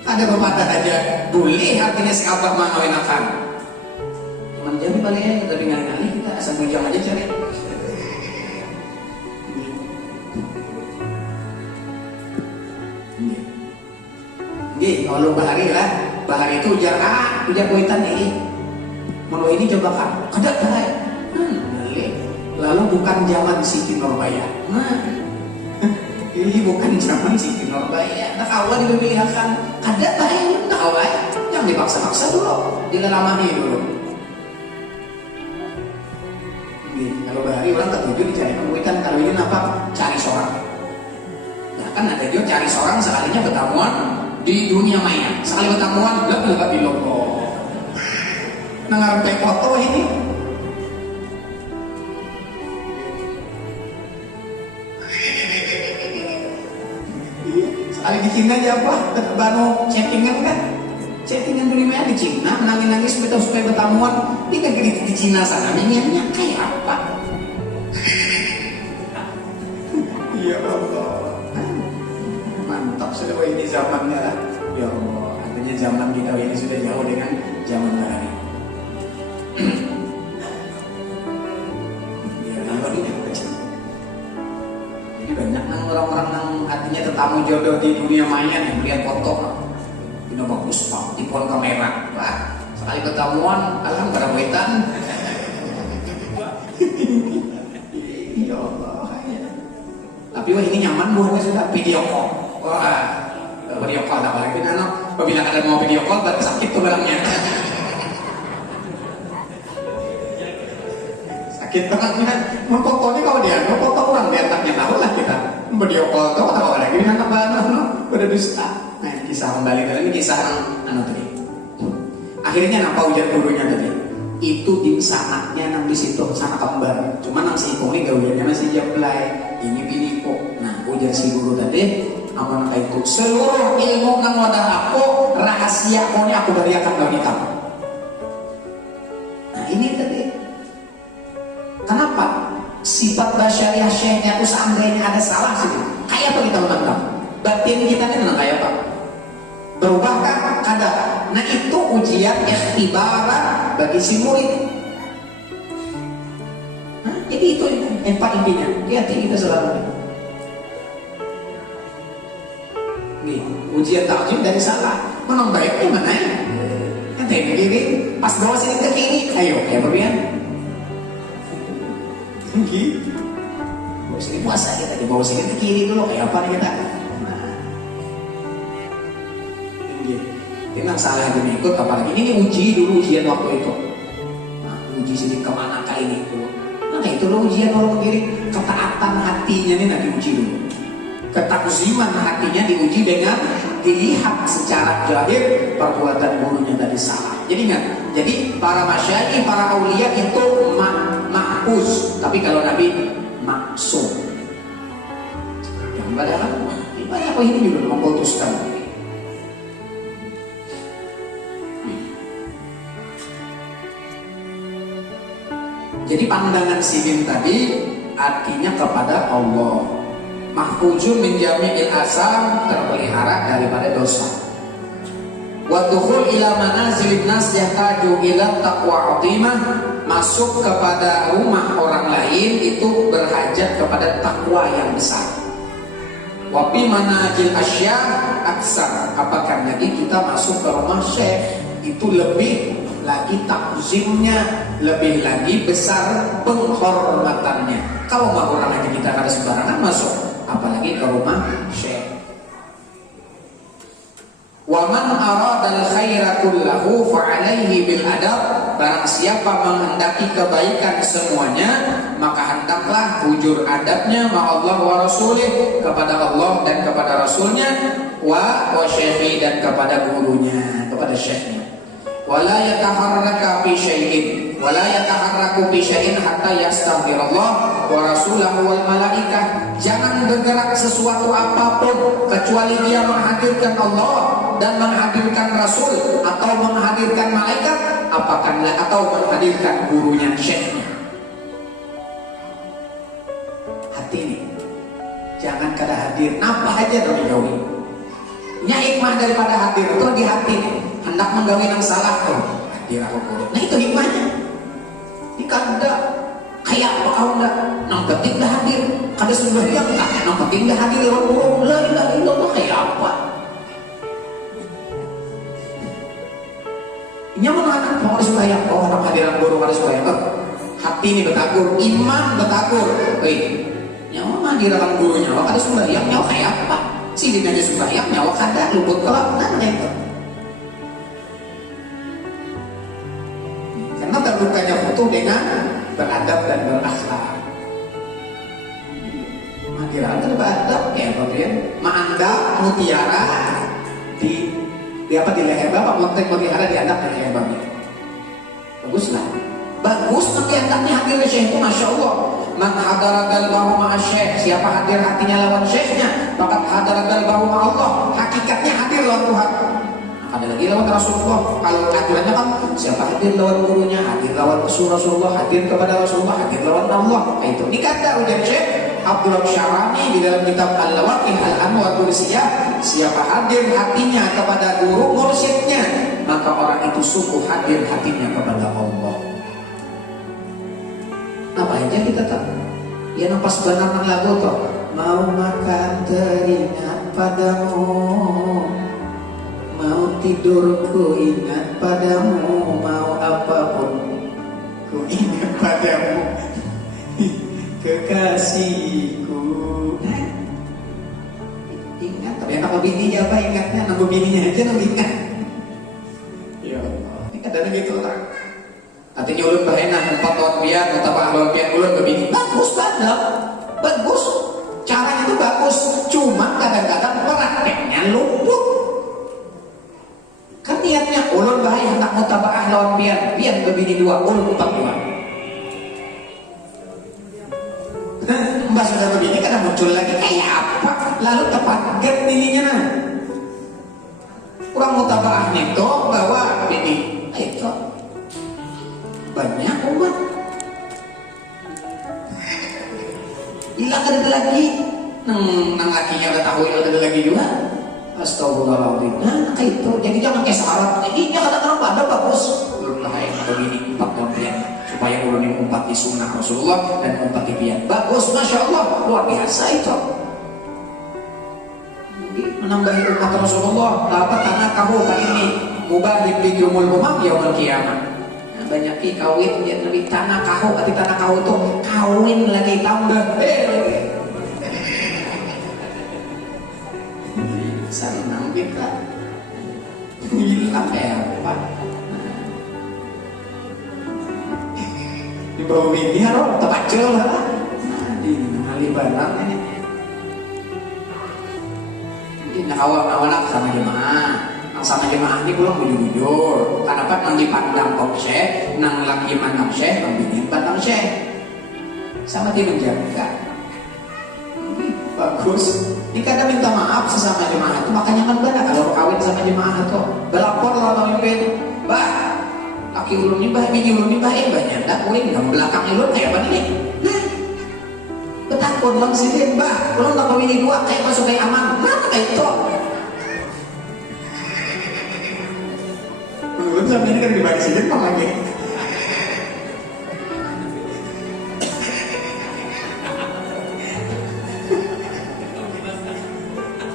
Ada pepadah aja boleh artinya sekabah mengawinakan. Cuman jadi paling lebih ngali-ngali kita asal bujang aja cari. Gih, kalau bahari lah, bahari itu ujar Kuitan nih. Mau ini coba kan, kada bahaya. Lalu bukan zaman Siti Nurbaya. Ini bukan zaman Siti Nurbaya. Nak awal dipilihakan, ada baik, nak awal, jangan dipaksa-paksa dulu, dilelamani dulu. Kalau bahari orang ketujuh dicari Kuitan, kalau ini apa? Cari seorang. Ya kan ada juga cari seorang sekalinya bertamuan di dunia maya. Sekali bertamuan, gelap di logo. Nangarang foto ini. Sekali di Cina aja apa? Baru chattingan kan? Chattingan dunia di Cina, nangis-nangis supaya bertamuan. Dia kan di Cina sana, minyannya kayak apa? Ya Allah. Mantap sudah ini zamannya. Ya Allah, artinya zaman kita ini sudah jauh dengan zaman hari. Ini banyak orang-orang yang artinya tetamu jodoh di dunia maya nih melihat foto. Ini bagus pak, di pohon kamera. Wah, sekali ketemuan, alhamdulillah Kuitan. Ya Allah. Tapi wah ini nyaman buahnya sudah video call. Wah, video call tak boleh. Tapi apabila kalian mau video call, berarti sakit tuh barangnya. Sakit banget kan? Memfotonya kalau dia, memfoto orang biar taknya tahu lah kita. Video call tuh tahu lagi dengan apa? Udah dusta. Nah, kisah kembali ke ini kisah anu tadi. Akhirnya apa ujar gurunya tadi? Itu di sanaknya nang di situ sana kembar. Cuma nang si ini gaulnya masih jablay. Ini biniku. Nah, ujar si guru tadi, aman itu seluruh ilmu nang wadah aku rahasia ini aku berikan bagi kamu. Nah, ini tadi. Kenapa? Sifat basyariah syekhnya itu seandainya ada salah sih. Kayak apa kita menangkap? Batin kita ini memang kayak apa? Berubahkah? Kada. Nah itu ujian ikhtibaran bagi si murid. Nah, jadi itu empat intinya. Hati kita selalu. Nih, ujian takjub dari salah. Menang baiknya mana ya? Kan tadi begini, pas bawa sini ke kiri, ayo kayak berbian. Gitu. Bawa sini puasa kita, dibawa sini ke kiri dulu kayak apa nih kita? Ini salah yang ikut apalagi ini uji dulu ujian waktu itu. Nah, uji sini kemana kali ini dulu. Nah, Nah itu loh ujian orang diri, ketaatan hatinya ini nanti uji dulu. Ketakziman hatinya diuji dengan dilihat secara zahir perbuatan gurunya tadi salah. Jadi ingat, jadi para masyayikh, para aulia itu mahfuz, tapi kalau Nabi maksum. Yang padahal banyak ini juga mengkultuskan. Jadi pandangan sidim tadi artinya kepada Allah. Mahfuzun min jami'il asam, terpelihara daripada dosa. Wa dukhul ila manazilin nas yahtaju ila taqwa 'azimah, masuk kepada rumah orang lain itu berhajat kepada takwa yang besar. Wa fi manazil asya aksar, apakah lagi kita masuk ke rumah syekh itu lebih lagi takzimnya, lebih lagi besar penghormatannya. Kalau mau orang aja kita kada sembarangan masuk, apalagi ke rumah syekh. Wa man aradal khaira kullahu fa alaihi bil adab, barang siapa menghendaki kebaikan semuanya maka hendaklah bujur adabnya ma Allah wa rasulih, kepada Allah dan kepada rasulnya, wa syekhi dan kepada gurunya, kepada syekhnya. Wala yataharraka fi syai'in, wala yataharraku fi syai'in hatta yastaghfirallah wa rasulahu wal malaikah. Jangan bergerak sesuatu apapun kecuali dia menghadirkan Allah dan menghadirkan Rasul atau menghadirkan malaikat, atau menghadirkan gurunya, syekhnya. Hati ini jangan kada hadir, apa aja dong jauhi. Nya hikmah daripada hadir itu di hati nih. Hendak menggawe yang salah tuh hadir aku. Nah itu hikmahnya. Ini kada kayak apa kau enggak, nang penting dah hadir. Kada sembahyang enggak, nang penting dah hadir lewat burung. La ilaha illallah kayak apa? Nyaman akan mau sembahyang, oh orang hadiran burung harus sembahyang. Hati ini betakur, iman betakur. Nyawa hadiran gurunya, kalau kada sembahyang nyawa kayak apa? Sidin aja sembahyang nyawa kada luput kelak nanya itu. Karena terbukanya foto dengan beradab dan berakhlak. Hadiran itu beradab ya bagian ma'anda mutiara di apa di leher bapak, montek mutiara diadab di leher bapak. Baguslah. Bagus nanti adabnya hadir di syekh itu, masya Allah. Man hadara qalbahu ma'a syekh, siapa hadir hatinya lawan syekhnya, maka hadara qalbahu ma'a Allah, hakikatnya hadir lawan Tuhan. Ada lagi lawan Rasulullah. Kalau aturannya kan siapa hadir lawan gurunya, hadir lawan Rasulullah, hadir kepada Rasulullah, hadir lawan Allah. Itu dikata ujar Syekh Abdul Syarani di dalam kitab Al-Lawaqih Al-Anwarul Siyah, siapa hadir hatinya kepada guru mursyidnya, maka orang itu sungguh hadir hatinya kepada Allah. Apa aja kita tahu? Ya nampas benar nang lagu toh. Mau makan teringat padamu, mau tidur ku ingat padamu, mau apapun ku ingat padamu, kekasihku. Ingat, tapi kalau bini apa ingatnya? Nunggu bininya aja nunggu ingat. Ya Allah, ini kadang gitu orang. Artinya ulun bahena tempat lawan pian, mutabah lawan pian ulun ke bini. Bagus banget, bagus. Caranya itu bagus, cuma kadang-kadang prakteknya luput. Kan niatnya ulun bahaya hendak mutabah lawan pian, pian ke bini dua, ulun 42. Mbak sudah begini kadang muncul lagi kayak apa? Lalu tepat get bininya nah. Kurang mutabahnya itu bahwa bini itu banyak umat hilang ada lagi nang lakinya udah tahu ada lagi juga. Astagfirullahaladzim. Nah itu jadi jangan kayak syarat ini kadang-kadang pada bagus belum lah yang begini 4 tahun supaya ulun yang umpati sunnah Rasulullah dan umpati pian bagus, masya Allah, luar biasa itu. Jadi menambahi umat Rasulullah dapat tanah kahu ini mubah di jumul umam yaumul kiamat. Banyak kawin dia lebih tanah kahu, arti tanah kahu tuh kawin lagi tambah senang kita hilang kayak apa. di bawah ini harus terpacul lah di ngali barang ini. Jadi awal-awal sama jemaah, sama jemaah ini pulang bujur-bujur. Kenapa nang dipandang kok syekh, nang laki mandang syekh, nang bini pandang syekh. Sama dia menjaga. Bagus. Ini kadang minta maaf sesama jemaah itu, makanya kan benar kalau kawin sama jemaah itu. Belapor lah pemimpin, bah, laki ulun ini bah, bini ulun ini bah, banyak dah kuring, nang belakang ulun kayak apa nih? Nah, betakun lang silin bah, ulun tak bini dua kayak masuk kayak aman, mana kayak itu? Ulun sama ini kan dibagi silin mah lagi.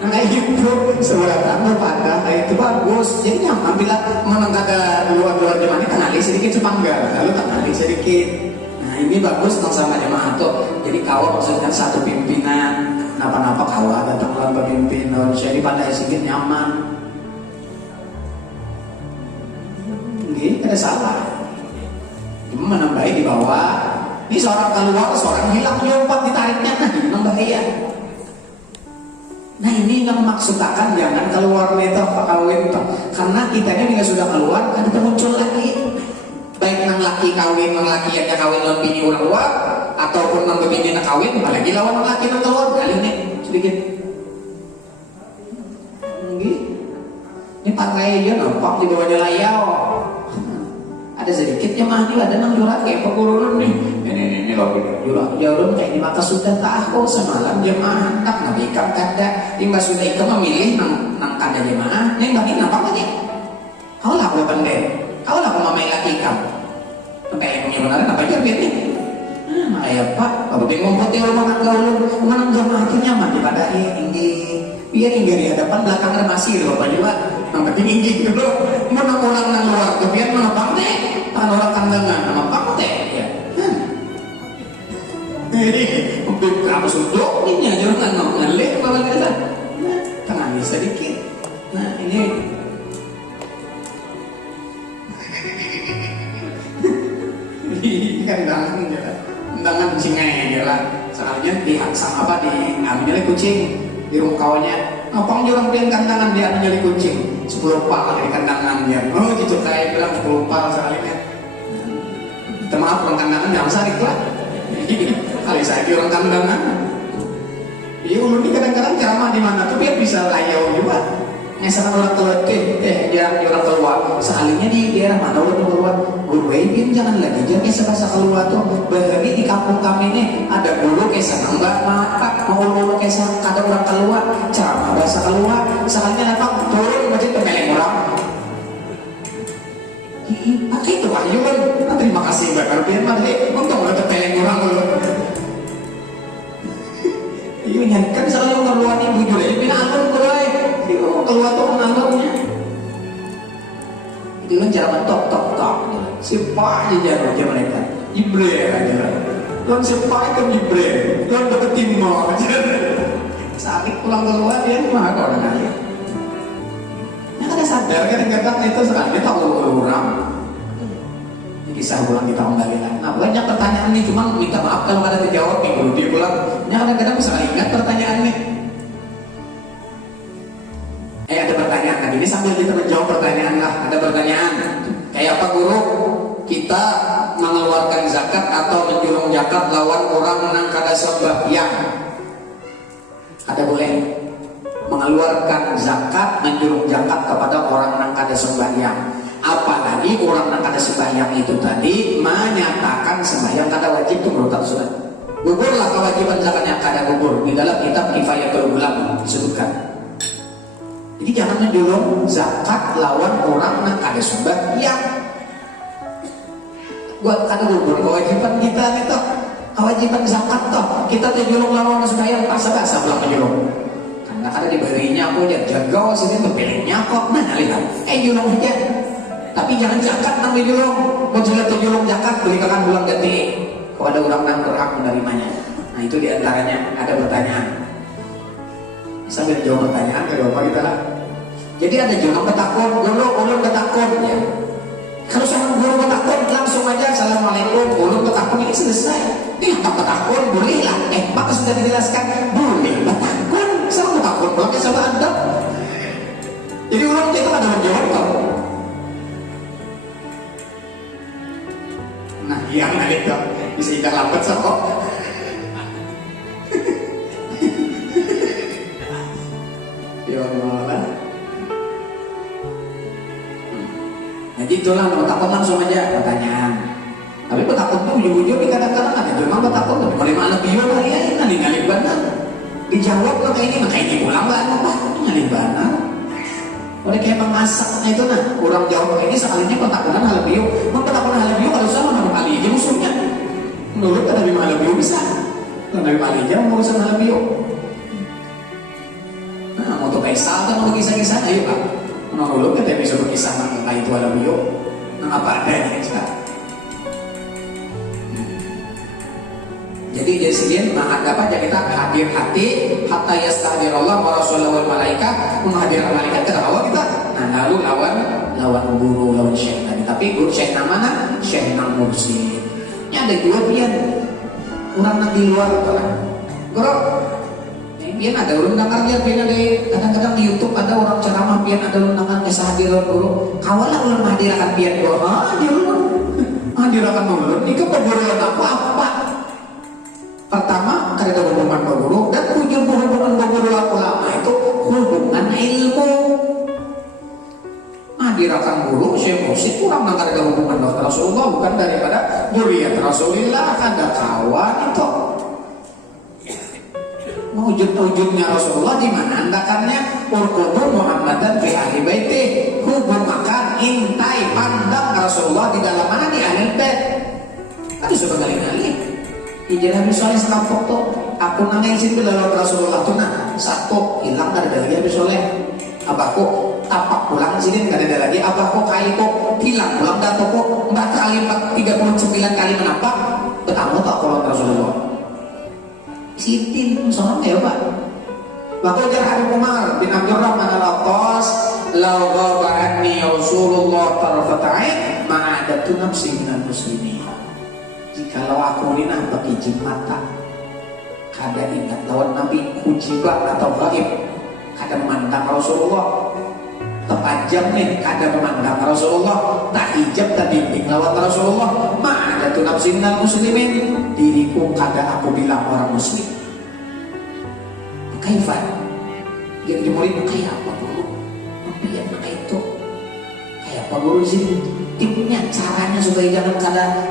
Nah itu sebenarnya pada itu bagus, jadi nyaman bila menengah ada luar-luar jemaah ini kenali sedikit sepanggal, lalu kenali sedikit. Nah ini bagus tentang sama jemaah tuh. Jadi kau maksudnya satu pimpinan, napa-napa kau datang lomba pimpinan, jadi pada sedikit nyaman. Ini ada salah. Cuma menambahi di bawah. Ini seorang keluar, seorang hilang nyompat ditariknya, nah ini membahaya. Nah ini yang maksudkan jangan keluar itu Pak kawin Pak. Karena kitanya bila sudah keluar ada muncul lagi. Baik nang laki kawin, nang laki yang kawin lawan bini orang luar, ataupun nang bini nak kawin, apalagi lawan laki nang keluar kali ini sedikit. Ini pakai aja nampak di bawahnya layau. Ada sedikitnya mah nih ada nang jurat kayak pergurun nih. Ini loh jurat jarum kayak di mata sudah tahu semalam jemaah tak nabi kam kada timba sudah ikut memilih nang kada jemaah ini bagi nampak lagi. Kau lah aku pandai, kau lah aku mamai laki kam. Sampai yang punya benaran apa aja biar nih. Ayah pak, kalau bingung putih rumah nak gaulun, mana jemaah itu nyaman daripada ini. Biar hingga di hadapan belakang remasi loh bapak juga. Yang penting ini dulu, mana orang nang luar, kebiar mana pandai. Tangan orang kandangan, nama pakte ya. Jadi, untuk kamu sudut ini aja orang ngelik apa kita. Nah, tengah sedikit. Nah ini. Kandangan jalan, kandangan singai jalan. Soalnya dihaksang apa diambil kucing di rumah kawannya. Ngapang orang bilang kandangan dia ambil kucing. 10 pal dari kandangannya. Oh gitu kayak bilang 10 pal soalnya. Minta maaf orang kandangan jangan sarik lah. Kali saya orang kandangan. Iya ulun ini kadang-kadang ceramah di mana tuh biar bisa layau juga. Ngesan orang keluar jarang orang keluar. Sealinya di daerah mana ulun keluar. Guru Webin jangan lagi jangan bahasa keluar tuh. Bahari di kampung kami ini ada guru kesan enggak mata mau kesan ada orang keluar ceramah bahasa keluar. Sealinya apa turun masjid pemeleng orang. Pakai itu aja kan. Nah, terima kasih Mbak Karbian Mari. Untung udah terpeleng orang dulu. Iya nyanyikan selalu keluar ibu juga. Ini bina alun keluar. Keluar tuh mengalunnya. Itu kan cara mentok. Siapa aja mereka. Ibre aja. Kan siapa kan ibre. Kan deket timur aja. Saat pulang keluar dia mah kau dengan dia. Ada sadar kadang-kadang itu sekali tahu orang kisah ulang kita kembali lagi. Nah banyak pertanyaan nih cuma minta maaf kalau ada dijawab minggu dia pulang. Ini kadang-kadang bisa ingat pertanyaannya. Ada pertanyaan tadi ini sambil kita menjawab pertanyaan lah. Ada pertanyaan kayak apa guru? Kita mengeluarkan zakat atau menjulung zakat lawan orang nang kada sembahyang. Ada boleh? Mengeluarkan zakat, menjulung zakat kepada orang yang kada sembahyang. Apalagi orang yang kada sembahyang itu tadi menyatakan sembahyang kada wajib itu menurut sudah. Gugurlah kewajiban zakat yang kada gugur di dalam kitab Kifayatul Ulama disebutkan. Jadi jangan menjulung zakat lawan orang yang kada sembahyang. Buat kada gugur kewajiban kita itu, kewajiban zakat toh kita terjulung lawan sembahyang paksa-paksa pulang menjulung. Nah ada diberinya aku jaga sini terpilihnya kok mana lihat julung aja tapi jangan zakat nang julung mau jelas julung zakat berikan bulan ganti kalau ada orang yang berhak menerimanya. Nah itu diantaranya ada pertanyaan sambil jawab pertanyaan kedua kita lah. Jadi ada julung ketakut ulun ketakut ya. Kalau sama guru ketakut langsung aja assalamualaikum ulun ketakut selesai. Dia tak bertakun, bolehlah. Maka sudah dijelaskan, boleh bertakun. Sama bertakun, pakai sama Anda. Jadi orang kita ada menjawab tau. Nah, yang ada itu bisa indah lambat sama. Ya Allah. Nah itulah bertakun langsung aja pertanyaan. Tapi bertakun tuh ujung-ujung kadang-kadang ada cuma bertakun tapi menerima lebih kali ya ngalih benar. Dijawab lah kayak ini pulang nggak apa ngalih benar. Oleh kayak memasaknya itu nah orang jawab kayak ini sekalinya bertakunan hal lebih. Bertakunan hal lebih kalau sama nabi kali aja musuhnya. Menurut nabi hal lebih bisa. Nabi kali aja mau urusan hal lebih. Nah mau tuh kaisar kan mau kisah-kisah ayo pak. Menurut kita bisa berkisah tentang itu hal lebih. Nah apa adanya sekarang. Jadi dari sini menghadap aja kita hadir hati hatta yastahdirallah wa rasulullah wal malaika menghadirkan malaikat ke awal kita. Nah lalu lawan guru lawan syekh tadi. Tapi guru syekh mana? Syekh nang mursi. Ini ada dua pian. Orang di luar orang. Guru pian ada orang dengar dia pian ada kadang-kadang di YouTube ada orang ceramah pian ada orang dengar kisah hadir guru. Kawalah orang hadirkan pian guru. Hadirkan guru. Ini kepedulian apa? Pertama, karena hubungan guru dan hubungan guru ulama itu hubungan ilmu. Dirakan guru, syekh mursyid kurang nggak ada hubungan dengan Rasulullah bukan daripada zuriyat Rasulullah ada kawan itu. Wujud-wujudnya Rasulullah di mana andakannya urqubu Muhammadan fi ahli baiti hubungan intai pandang Rasulullah di dalam mana di ahli bait. Kan sudah kali-kali. Ijazah misalnya sekap foto, aku nanya sini dalam Rasulullah tuh nah satu hilang dari lagi misalnya, abahku tapak pulang sini nggak ada lagi, abahku kai kok hilang pulang dan toko 39 kali menampak, bertamu tak kalau Rasulullah. Sitin soalnya ya pak. Waktu jar Habib Umar bin Abdurrahman al-Attas, lau ghaba anni Rasulullah tarfata'in ma'adatu nafsi minal muslimin. Jikalau aku ini nak bagi mata kada ingat lawan Nabi hujibah atau gaib kada memandang Rasulullah terpajam nih kada memandang Rasulullah tak hijab tak bimbing lawan Rasulullah ma'adatu nafsi minal muslimin diriku kada aku bilang orang muslim. Kaifan jadi murid kayak apa dulu mempian itu kayak apa dulu di sini tipnya caranya supaya jangan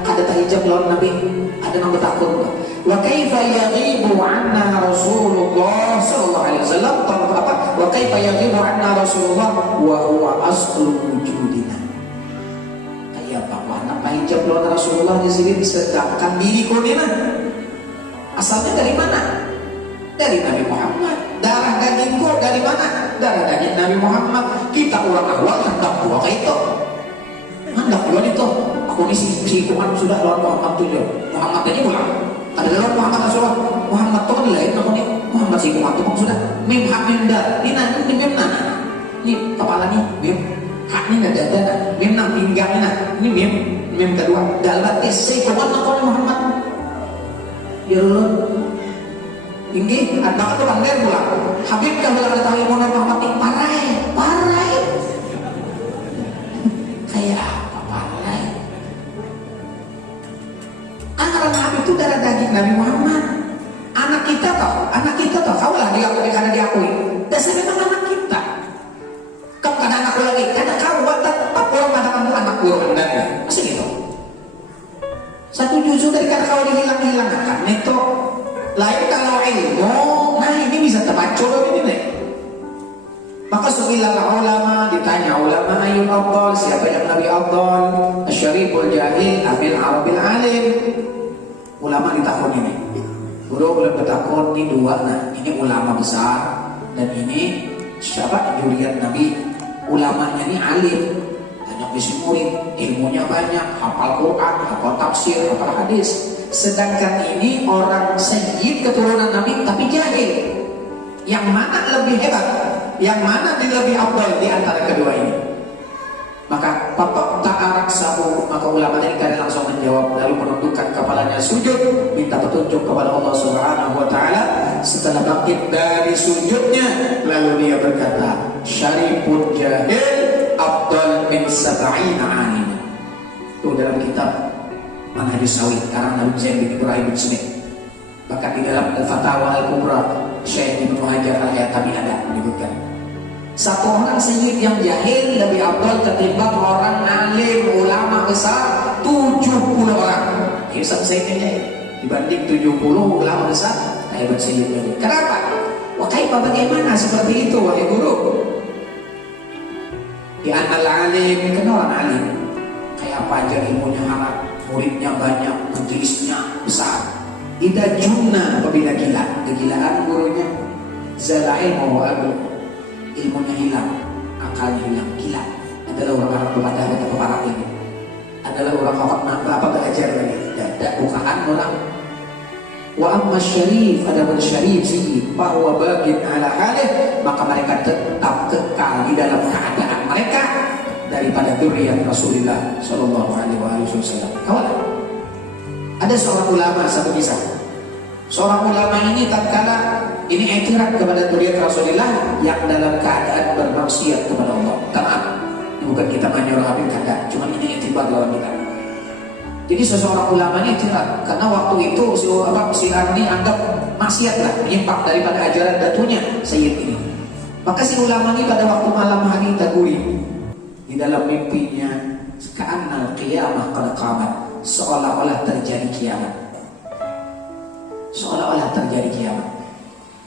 kada tahijab lawan Nabi ada yang bertakun. Wa kaifa yaghibu anna Rasulullah sallallahu alaihi wasallam apa wa kaifa yaghibu anna Rasulullah wa huwa aslu wujudina. Kayak apa anak tahijab lawan Rasulullah di sini sedangkan diri kunina asalnya dari mana? Dari Nabi Muhammad. Darah dagingku dari mana? Darah daging Nabi Muhammad. Kita orang awal hendak dua kayak itu. Hendak dua itu. Aku ini si Tuhan sudah lawan Muhammad tuh. Muhammad aja pulang. Ada lawan Muhammad Rasulullah. Muhammad tuh kan lain. Aku ini Muhammad si Tuhan tuh sudah. Mim hak mim dar. Ini nanti mim nana. Ini kepala nih mim. Hak ini nada dada. Mim nang pinggang ini. Ini mim kedua. Dalam si Tuhan aku ini Muhammad. Ya Allah. Tinggi, ada tuh kan pulang. Habib dah bilang ada tahu Muhammad ini parai. Kayak apa parai? Anak Habib itu darah daging Nabi Muhammad. Anak kita toh, kau lah diakui karena diakui. Dasar memang anak kita. Kau kan anak lagi, karena kau tetap orang mengatakan itu anak orang dan masih gitu. Satu juzuk dari kata kau dihilang-hilangkan itu. Lain kalau ilmu, nah ini bisa terpacul ini nih. Maka su'ilah ulama, ditanya ulama ayun afdal, siapa yang Nabi afdal? Asyariful jahil, amil arabil alim. Ulama di tahun ini. Guru belum bertakun ini dua, nah ini ulama besar dan ini siapa juriat Nabi. Ulamanya ini alim, banyak bisi murid, ilmunya banyak, hafal Quran, hafal tafsir, hafal hadis. Sedangkan ini orang sayyid keturunan Nabi tapi jahil. Yang mana lebih hebat? Yang mana lebih afdal di antara kedua ini? Maka Bapak ta'arak sahu, maka ulama ini kadang langsung menjawab lalu menundukkan kepalanya sujud, minta petunjuk kepada Allah Subhanahu wa taala. Setelah bangkit dari sujudnya, lalu dia berkata, syarifun jahil afdal min sab'ina alim. Itu dalam kitab Manhajus Sawi karang Nabi Zain bin Ibrahim bin Smith. Bahkan di dalam Al-Fatawa Al-Kubra Syekh Ibnu Hajar Al-Haytami ada menyebutkan, satu orang sayyid yang jahil lebih afdal ketimbang orang alim ulama besar 70 orang. Ini satu sayyid yang jahil dibanding 70 ulama besar hebat sayyidnya. Kenapa? Wah, bagaimana seperti itu wahai guru? Ya anal alim, kenal orang alim kayak apa aja ilmunya hangat, muridnya banyak, majelisnya besar. Ida junna apabila gila, kegilaan gurunya, zala ilmu wa abul, ilmunya hilang, akalnya hilang, gila. Adalah orang berpadah atau peparah ini, adalah orang apa belajar lagi, tidak bukaan orang. Wa amma syarif, adapun syarif sih bahwa bagin ala halih, maka mereka tetap kekal di dalam keadaan mereka daripada dzurriyyah Rasulullah sallallahu alaihi wasallam. Kawan, ada seorang ulama, satu kisah. Seorang ulama ini tatkala ini ikrar kepada dzurriyyah Rasulullah yang dalam keadaan bermaksiat kepada Allah. Maaf, bukan kita menyuruh kada, cuma ini itibar lawan kita. Jadi seseorang ulama ini ikrar karena waktu itu si ini anggap maksiat lah, menyimpang daripada ajaran datunya Sayyid ini. Maka si ulama ini pada waktu malam hari taguri di dalam mimpinya, ka'annal qiyamah qad qamat, seolah-olah terjadi kiamat. Seolah-olah terjadi kiamat.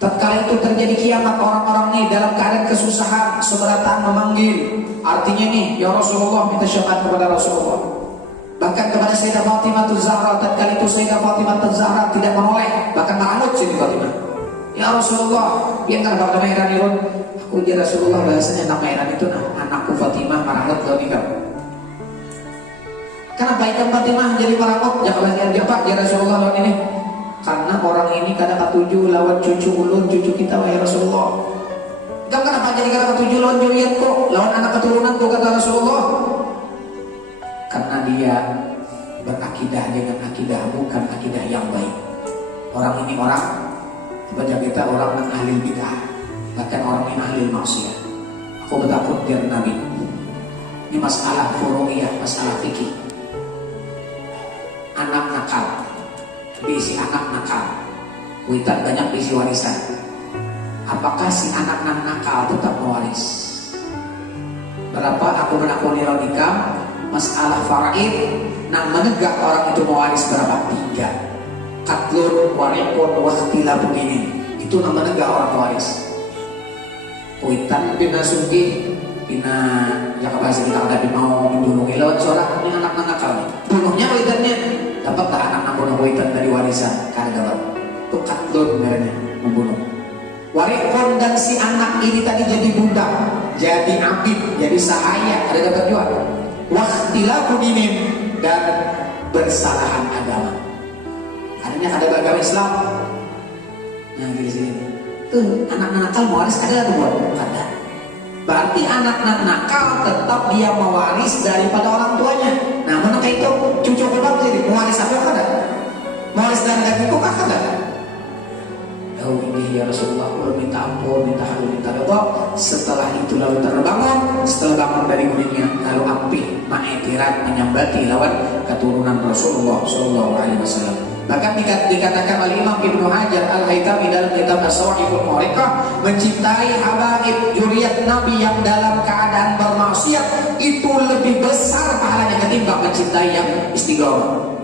Tatkala itu terjadi kiamat, orang-orang ini dalam keadaan kesusahan, seberatan memanggil. Artinya nih, ya Rasulullah, minta syafaat kepada Rasulullah. Bahkan kepada Sayyidah Fatimah Zahra, tatkala itu Sayyidah Fatimah Zahra tidak menoleh, bahkan meramut Sayyidah Fatimah. Ya Rasulullah, biarkan Bapak Mairan irun. Aku ya Rasulullah, bahasanya anak Mairan itu anakku Fatimah meramut lo nikah. Kenapa ikan Fatimah jadi meramut? Ya kebahagiaan dia Pak, ya Rasulullah lawan ini. Karena orang ini kadang ketujuh lawan cucu ulun, cucu kita wahai Rasulullah. Kamu kenapa jadi kadang ketujuh lawan juriyatku, lawan anak keturunanku kata Rasulullah? Karena dia berakidah dengan akidah bukan akidah yang baik. Orang ini orang baca kita orang yang ahli bid'ah, bahkan orang yang ahli maksiat. Aku bertakut dari Nabi. Ini masalah furu'iyah, masalah fikih. Anak nakal, diisi anak nakal, witan banyak diisi warisan. Apakah si anak nakal tetap mewaris? Berapa aku menakuni nikah? Masalah faraid nang menegak orang itu mewaris berapa? 3. Katlun, warikun, wakhtilafun ini. Itu nang menegak orang mewaris. Kuitan bina sungki, bina yang bahasa kita tadi mau membunuh lawan seorang ini anak nakal. Bunuhnya kuitannya dapat tak anak bunuh kuitan dari warisan? Kada dapat. Itu katlun namanya, membunuh. Warikun, dan si anak ini tadi jadi budak, jadi abid, jadi sahaya, ada dapat juga. Wakhtilafun dinin, dan bersalahan agama. Adanya ada agama Islam. Nah di sini tuh anak nakal mewaris ada buat ada. Berarti anak nakal tetap dia mewaris daripada orang tuanya. Nah mana itu cucu kebab jadi mewaris apa ada? Mewaris dari daging kok ada? Oh ini ya Rasulullah, minta ampun, minta halu, minta ridha. Setelah itu lalu terbangun, setelah bangun dari gulingnya, lalu api ma'etirat menyambati lawan keturunan Rasulullah Sallallahu Alaihi Wasallam. Bahkan dikatakan oleh Imam Ibnu Hajar Al-Haytami dalam kitab As-Sawahiqul Mu'riqah, mencintai habaib juriyat Nabi yang dalam keadaan bermaksiat itu lebih besar pahalanya ketimbang mencintai yang istiqomah.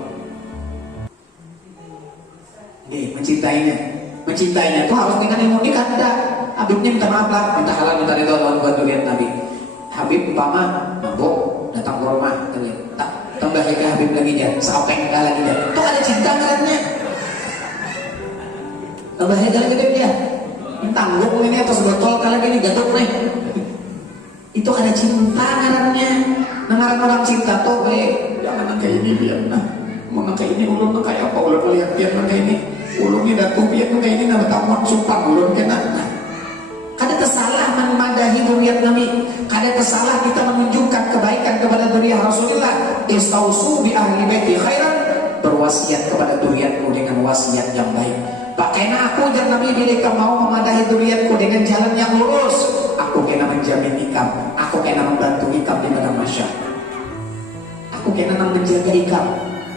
Mencintainya itu harus dengan ilmu nikah. Tidak, Habibnya minta maaf lah, minta halal, minta ridho lawan buat durian Nabi. Habib umpama mabuk datang ke rumah, tak tambah ke Habib lagi aja, saopeng lagi aja. Itu ada cinta ngarannya. Tambah lagi dia, tanggung ini atas botol kalian ini gatuk nih. Itu ada cinta ngarannya. Nengaran orang cinta tuh, jangan kayak ini biar nah, mau kayak ini ulun kayak apa ulun melihat biar kayak ini. Ulungnya datu biar kayak ini nama tamuan sumpah ulun kena. Kada tersalah memadahi dzurriyyat Nabi. Kada tersalah kita menunjukkan kebaikan kepada dzurriyyah Rasulullah. Istausu bi ahli baiti khairan, berwasiat kepada durianku dengan wasiat yang baik. Pakailah aku dan Nabi bila mau memadahi durianku dengan jalan yang lurus. Aku kena menjamin ikam, aku kena membantu ikam di padang mahsyar. Aku kena menjaga ikam,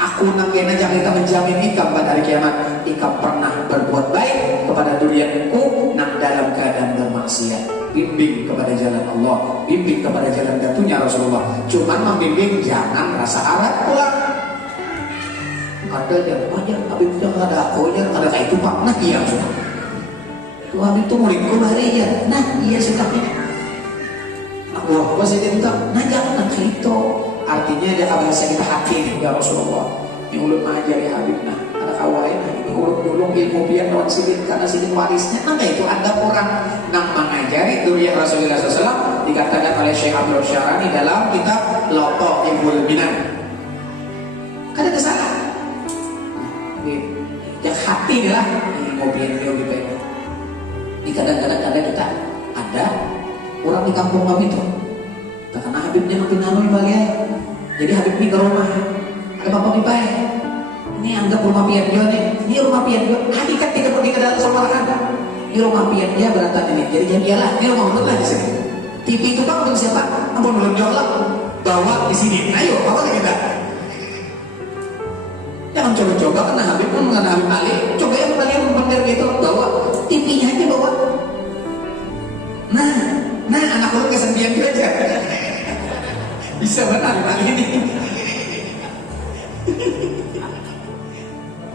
aku kena jaga menjamin ikam pada hari kiamat. Ikam pernah berbuat baik kepada durianku nang dalam keadaan bermaksiat. Bimbing kepada jalan Allah, bimbing kepada jalan datunya Rasulullah. Cuman membimbing jangan rasa arat pula. Ada yang banyak, Habib itu ada akonya, ada kayak itu pak. Nah iya sudah. Itu Habib itu muridku bahari ya. Nah iya sudah. Wah, saya dia bilang, nah jangan kayak itu. Artinya dia bahasa kita hati ya Rasulullah. Ini ulut mengajari Habib nah. Ada kawain, ini ulut dulung ilmu biar lawan silin karena silin warisnya. Nah itu ada orang yang mengajari durian Rasulullah SAW dikatakan oleh Syekh Abdul Syarani dalam kitab Lataiful Minan. Kada kesalahan. Yang hati adalah ini mobil yang gitu ya. Di kadang-kadang ada kita ada orang di kampung kami itu, karena Habibnya nanti nanui balik. Jadi Habib ini ke rumah, ada bapak pipai. Ini anggap rumah pian dia nih, ini rumah pian dia. Hakikat tidak pergi ke dalam sembarangan. Ini rumah pian dia berantakan ini. Jadi jadilah ini rumah ulun lah di sini. TV itu bang untuk siapa? Ampun ulun jolak bawa di sini. Ayo bawa kita. Jangan coba-coba karena Habib pun karena Habib Ali. Coba yang kalian bener gitu bawa TV-nya aja bawa. Nah anak lu kesendian juga aja. Bisa benar kali ini.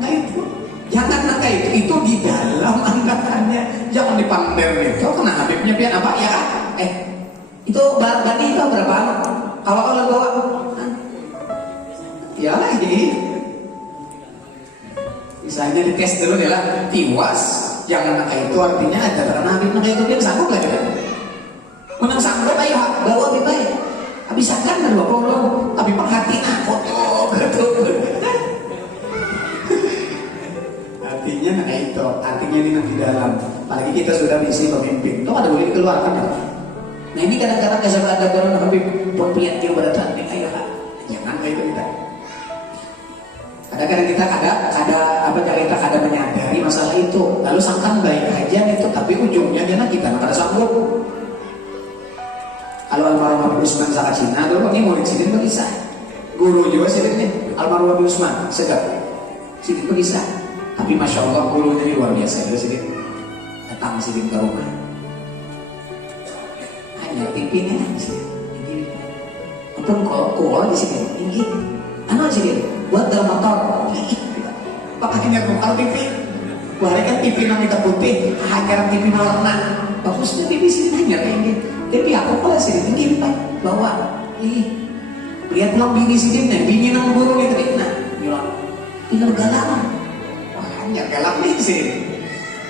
Nah itu jangan nangka itu di dalam anggapannya. Jangan dipander nih. Kau kena Habibnya pian apa ya? Itu bani itu berapa? Kalau kau bawa, ya lagi. Misalnya dites dulu adalah tiwas, jangan nangka itu artinya ada karena Habib nangka itu dia sanggup lah kan? Menang sanggup ayo bawa lebih baik. Habis akan dan bawa pulang, tapi penghati foto betul. Artinya nangka itu, artinya ini nanti dalam. Apalagi kita sudah misi pemimpin, itu ada boleh dikeluarkan ya. Nah ini kadang-kadang kesal ada orang Habib pempiat dia berdatang, ayo jangan kayak itu kita. Kadang-kadang kita ada menyadari masalah itu, lalu sangkan baik aja itu, tapi ujungnya dia kita nggak ada sanggup. Kalau almarhum Habib Usman Zakat Cina dulu ini murid sidin berisah, guru juga sidin nih, almarhum Habib Usman segap sidin berisah, tapi masya Allah gurunya ini luar biasa juga sidin, datang sidin ke rumah, hanya pimpinnya sidin, ampun kalau di sini tinggi, sidin buat dalam motor. Pak akhirnya kalau TV, hari kan TV yang hitam putih, akhirnya TV warna, bagusnya TV sini hanya kayak gitu. Tapi aku kalau sini tinggi pak, bawa, lihat pulang bini sini nih, bini nang guru nih tadi, nah, bilang, ini galak, wah hanya galak nih sini.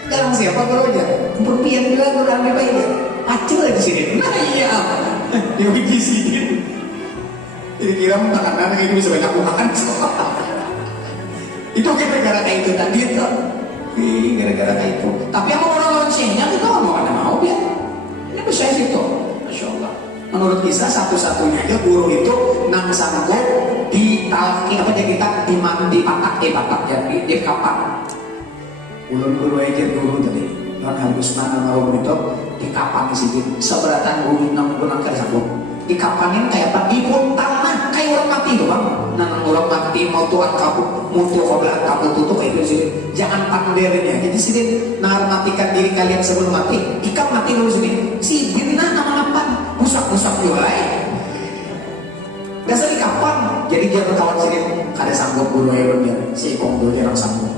Galak siapa guru aja, perpian bilang guru ambil baik ya, acil di sini. Nah iya, yang di sini. Kira-kira makanan kayak bisa banyak makan. Itu gara-gara kayak itu tadi itu. Gara-gara kayak itu. Tapi apa orang loncengnya kita mau ada mau ya. Ini bisa itu. Masya Allah. Menurut kisah satu-satunya aja guru itu nang sanggup ditalki apa aja kita dipatak ya di kapan. Ulun guru aja guru tadi. Non harus mana mau itu di kapan di sini. Seberatan guru nang kali sanggup. Di kapanin kayak apa? Di puntangan kayak orang mati tuh bang. Nah orang mati mau tuan kamu, mutu kobra kamu tutup kayak itu sini. Jangan pandernya. Jadi sini matikan diri kalian sebelum mati. Ikam mati dulu sini. Si dirinya nama apa? Busak juga. Biasa di kapan? Jadi dia berkawan sini. Kada sanggup guru ya dia. Si kong dulu dia orang sanggup.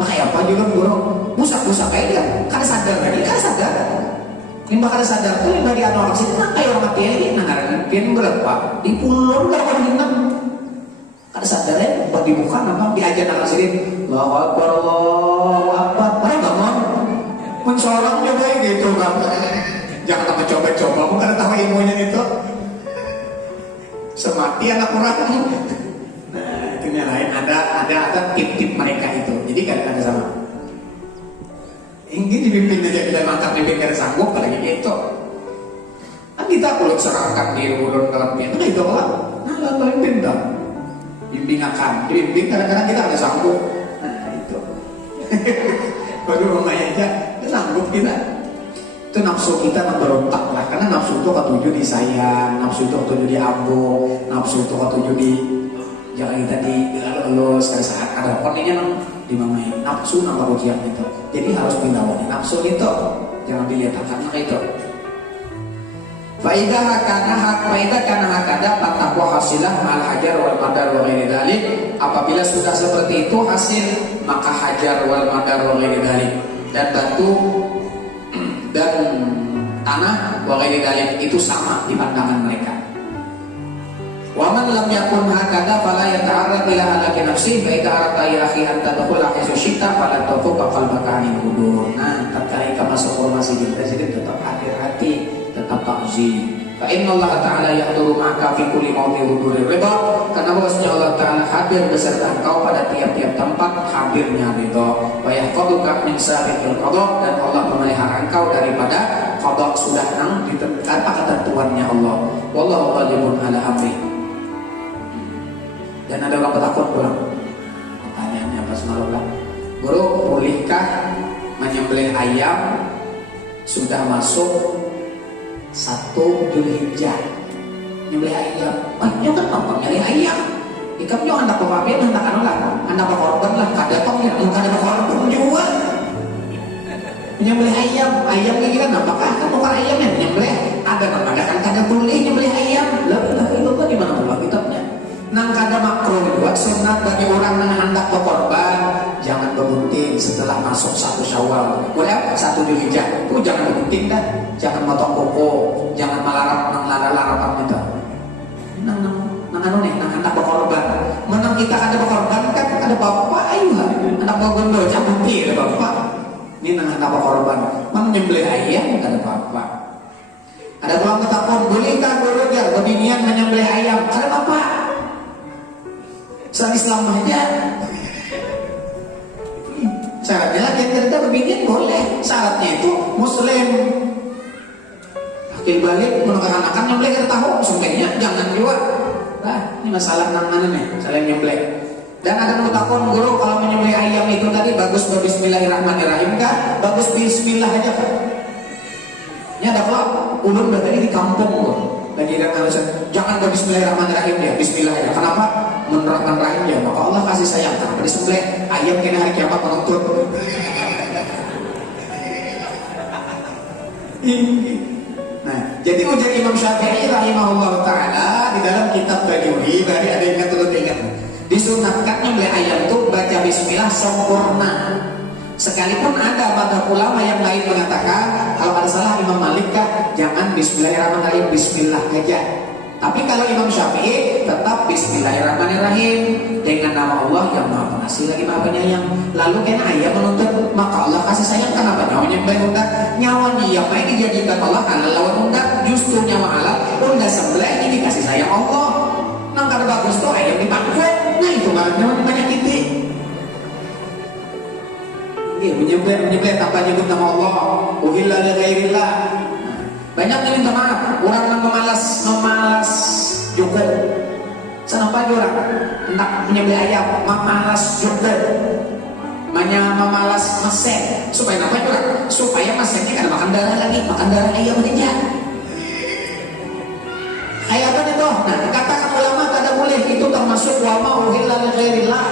Wah kayak apa juga guru? Busak kayak dia. Kada sadar lagi. Kada sadar. Ini bakal sadar tuh yang bagi anak sini nah kayak orang mati ini nah pian berapa di pulau berapa bintang kada sadar ya bagi bukan apa diajar anak sini Allahu Akbar mana bangun mensorong juga gitu kan jangan tambah coba-coba bukan tahu ilmunya itu semati anak orang nah itu yang lain ada tip-tip mereka itu jadi kadang-kadang sama ini dipimpin aja kita mantap pimpin kada sanggup apalagi gitu kan kita kulit serangkan diri ulun dalam pintu itu lah nah lalu pimpin dong bimbing akan, dibimbing kadang-kadang kita ada sanggup. Nah itu. Baru rumahnya aja, sanggup kita. Itu nafsu kita memberontak lah, karena nafsu itu ketuju disayang, nafsu itu ketuju diambung, nafsu itu ketuju di jangan kita dilulus pada saat ada kondinya dimamai nafsu nama ujian itu. Jadi harus dilawan nafsu itu, jangan dilihat karena itu. Faidah kana hakada patakwa hasilah al hajar wal madar wa ghairi dzalik. Apabila sudah seperti itu hasil, maka hajar wal madar wa ghairi dzalik, dan batu dan tanah wa ghairi dzalik itu sama di pandangan mereka. Wa man lam yakun hakada fala yata'arrad ila halaki nafsi fa idza arata ya akhi an tadkhula haythu syi'ta fala tufuqa qalbaka anil hudur. Nah, tatkala masuk rumah masjid tetap hati-hati, tetap takzim. Fa inna Allah Ta'ala yahduru ma'aka fi kulli mawdi hudurir ridha. Karena bahwasanya Allah Ta'ala hadir beserta engkau pada tiap-tiap tempat hadirnya ridha. Wa yahfaduka min sabiqil qada, dan Allah memelihara engkau daripada qada sudah nang ditentukan ketentuannya Allah. Wallahu ghalibun ala amri. Dan ada orang bertakut pulang. Pertanyaannya apa semalam? Guru, bolehkah menyembelih ayam sudah masuk 1 Dzulhijjah? Nyembelih ayam, banyak kan apa nyembelih ayam? Ikam nyo hendak pemabian, hendak anu lah, hendak berkorban lah, kada tong ya, kada berkorban juga. Nyembelih ayam lagi kan apakah kan bukan ayam yang nyembelih? Ada kan kada boleh nyembelih ayam. Lah itu di mana pula kitabnya? Nang kada makruh buat sunat bagi orang yang hendak berkorban, jangan berbunting setelah masuk 1 Syawal. Boleh 1 Dzulhijjah. Itu jangan berbunting dah. Jangan motong kuku, jangan melarap larapan itu. Nang anu nih, nang hendak berkorban. Menang kita kada berkorban kan ada bapak ayu ha. Hendak bergondo jangan bunting ada bapak. Ini nang hendak berkorban. Mana nyembelih ayam kada bapak. Ada orang bertakon, bolehkah guru biar bebinian menyembelih ayam? Ada bapak. Islam Islam aja. Syaratnya lagi kita berbinian boleh. Syaratnya itu Muslim. Akhir balik menekan-nekan nyembelih kita tahu sembelihnya jangan juga. Nah, ini masalah nang mana nih? Saling nyembelih. Dan ada yang bertakon, guru kalau menyembelih ayam itu tadi bagus Bismillahirrahmanirrahim kah? Bagus Bismillah aja kan? Ini ada pula ulun berarti di kampung kok. Lagi ada alasan jangan Bismillahirrahmanirrahim ya, Bismillah ya. Kenapa? Menerapkan rahim ya, maka Allah kasih sayang. Kenapa disembelih ayam kena hari kiamat menuntut? Nah, jadi ujar Imam Syafi'i rahimahullah ta'ala di dalam kitab Bajuri, berarti ada yang ingat, disunatkan nyembelih ayam itu baca Bismillah sempurna. Sekalipun ada pada ulama yang lain mengatakan kalau ada salah Imam Malik kah, jangan Bismillahirrahmanirrahim, Bismillah aja. Tapi kalau Imam Syafi'i tetap Bismillahirrahmanirrahim dengan nama Allah yang Maha Pengasih lagi Maha Penyayang. Lalu kena ayam menuntut, maka Allah kasih sayang kenapa nyawanya baik undak? Nyawanya yang main dijadikan Allah halal lawan undak, justru nyawa halal undak sebelah ini dikasih sayang Allah. Nang kada bagus tuh ayam dipangkut. Nah itu banyak titik. Iya, menyembelih tanpa nyebut nama Allah. Uhilla li ghairillah. Banyak yang minta maaf, orang yang memalas juga. Kenapa orang hendak menyembelih ayam, memalas juga. Memalas mesin. Supaya apa juga? Supaya mesinnya kan makan darah lagi, makan darah ayam aja. Ayam itu, nah katakan ulama kada boleh, itu termasuk wa ma uhilla li ghairillah.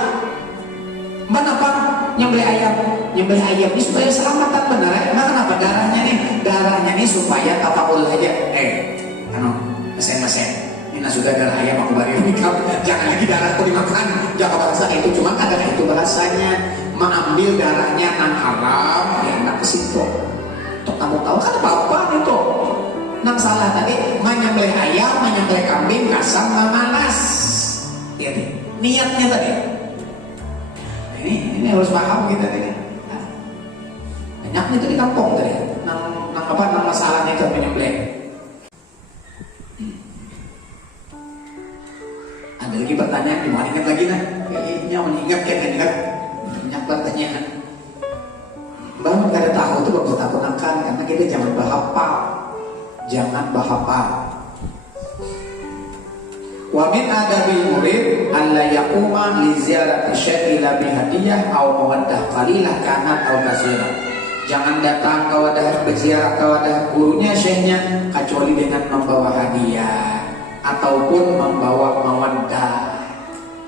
Kenapa nyembelih ayam? Nyembelih ayam ini supaya selamatan benar. Nah kenapa darahnya nih supaya tafaul aja. Mesin. Ini sudah darah ayam aku bari nikah. Jangan lagi darahku dimakan. Jangan bahasa itu, cuma ada itu bahasanya mengambil darahnya nang haram, ya enak ke situ. Untuk kamu tahu kan apa itu? Nang salah tadi menyembelih ayam, menyembelih kambing, kasam memanas. Lihat nih, niatnya tadi. Ini harus paham kita tadi. Banyaknya itu di kampung tadi. Nang masalahnya itu menyembelih. Ada lagi pertanyaan, cuma ingat lagi nah. Kayaknya mengingat banyak pertanyaan. Bangun kada tahu itu bertakut akan karena kita jangan bahapal. Wa min adabil murid alla yaquma li ziyarati syekh ila bi hadiyah aw mawaddah qalilah kanat aw kasirah. Jangan datang ke wadah berziarah ke wadah gurunya syekhnya kecuali dengan membawa hadiah ataupun membawa mawaddah.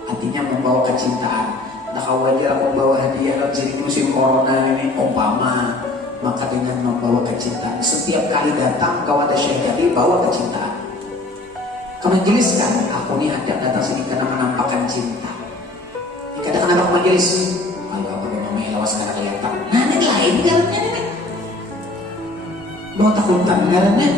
Artinya membawa kecintaan. Nah kalau wajar membawa hadiah dalam jadi musim corona ini umpama, maka dengan membawa kecintaan. Setiap kali datang ke wadah syekh tadi bawa kecintaan. Kamu jelaskan, aku nih ajak datang sini karena menampakkan cinta. Kadang-kadang aku majelis, kalau apa namanya lawas karena kelihatan. Nah ini lain garannya nih. Bawa takutan garannya.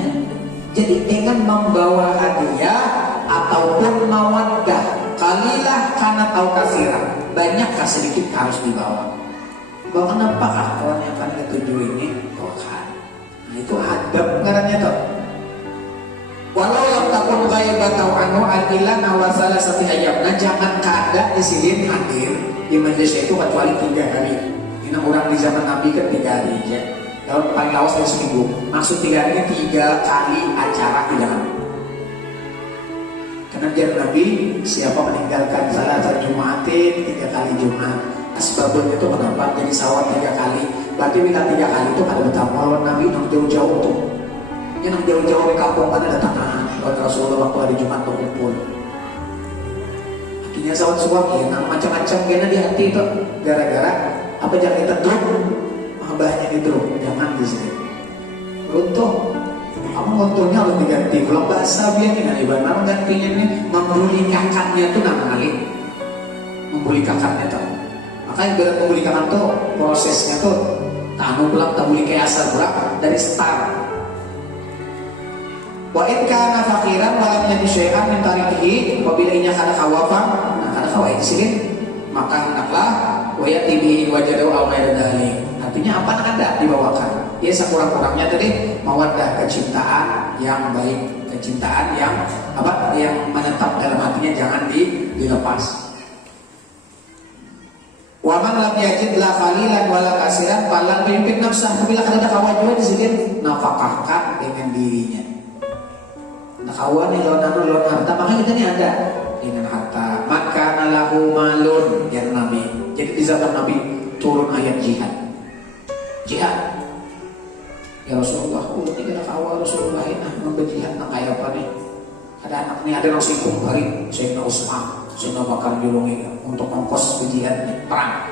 Jadi dengan membawa hadiah ataupun mawaddah, kalilah karena tahu kasirah, banyakkah sedikit harus dibawa. Bawa kenapa orang yang akan ketujuh ini bawakan. Nah itu adab garannya tuh. Walau lam takun ghaibatan anhu al-ilan wa salasati ayyam. Nah jangan kada disilin hadir di majelis itu kecuali 3 hari. Ini orang di zaman Nabi kan 3 hari ya. Kalau paling lawas dari seminggu. Maksud 3 hari ini 3 kali acara hidangan. Karena dia Nabi siapa meninggalkan salat Jumatin 3 kali Jumat. Asbabnya itu kenapa jadi sawat 3 kali. Berarti minta 3 kali itu kada betapa Nabi nang jauh-jauh tuh. Yang jauh-jauh di kampung mana datang buat Rasulullah waktu hari Jumat berkumpul. Akhirnya sawat suami yang macam-macam kena di hati itu gara-gara apa jangan kita drop abahnya di drop jangan di sini. Runtuh, kamu untungnya harus diganti. Kalau bahasa biar ini ibarat gantinya nih membuli kakaknya tuh nama kali membuli kakaknya tuh. Makanya berat membuli kakak tuh prosesnya tuh tanu pulang tak buli kayak asal pulang dari start. Wa in kana faqiran wa lam yajid syai'an min tariqihi, apabila inya kada kawafang, nah kada kawai di sini, maka hendaklah wa yatibi wajadu aw ghairu dzalik. Artinya apa nak ada dibawakan. Ya sekurang-kurangnya tadi mawaddah kecintaan yang baik, kecintaan yang apa? Yang menetap dalam hatinya jangan dilepas. Wa man lam yajid la qalilan wa la kasiran falan yumpik nafsah. Apabila kada kawai juga di sini nafkahkan dengan dirinya. Kawan nih lawan harta, makanya kita nih ada dengan harta. Maka nalahu malun ya Nabi. Jadi di zaman Nabi turun ayat jihad. Jihad. Ya Rasulullah, ini kita kawal Rasulullah ini membejihad nak kayak apa nih? Ada anak nih ada nasi hari Sayyidina Utsman, Sayyidina Bakar julungi untuk ongkos berjihad perang.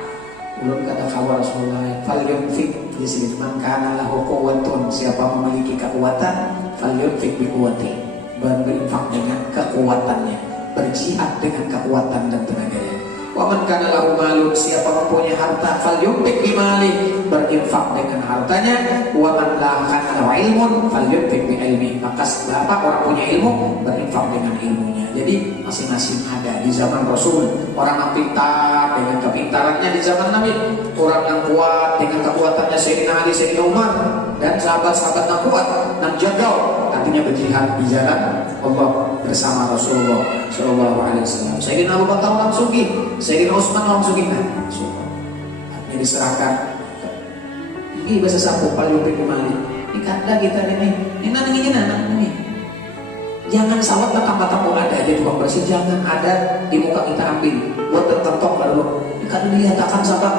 Belum kata kawal Rasulullah. Fal yunfik di sini man kana lahu quwwatun, siapa memiliki kekuatan fal yunfik bi quwwati. Berinfak dengan kekuatannya, berjihad dengan kekuatan dan tenaganya. Wa man kana lahu malun, siapa mempunyai harta falyunfik bimali, berinfak dengan hartanya. Wa man la kana lahu ilmun falyunfik bi ilmi, maka siapa orang punya ilmu berinfak dengan ilmunya. Jadi masing-masing ada. Di zaman Rasul orang yang pintar dengan kepintarannya, di zaman Nabi orang yang kuat dengan kekuatannya Sayyidina Ali, Sayyidina Umar dan sahabat-sahabat yang kuat yang jagal, artinya berjihad di jalan Allah bersama Rasulullah Shallallahu Alaihi Wasallam. Sayyidina Abu Bakar langsung gih, Sayyidina Utsman langsung gih, artinya diserahkan. Ini bahasa sapu paling lebih kembali. Ini kata kita ini anak ini. Jangan sawat tambah-tambah ada aja tukang bersih, jangan ada di muka kita ambil. Buat tertentok baru. Karena dikatakan sahabat.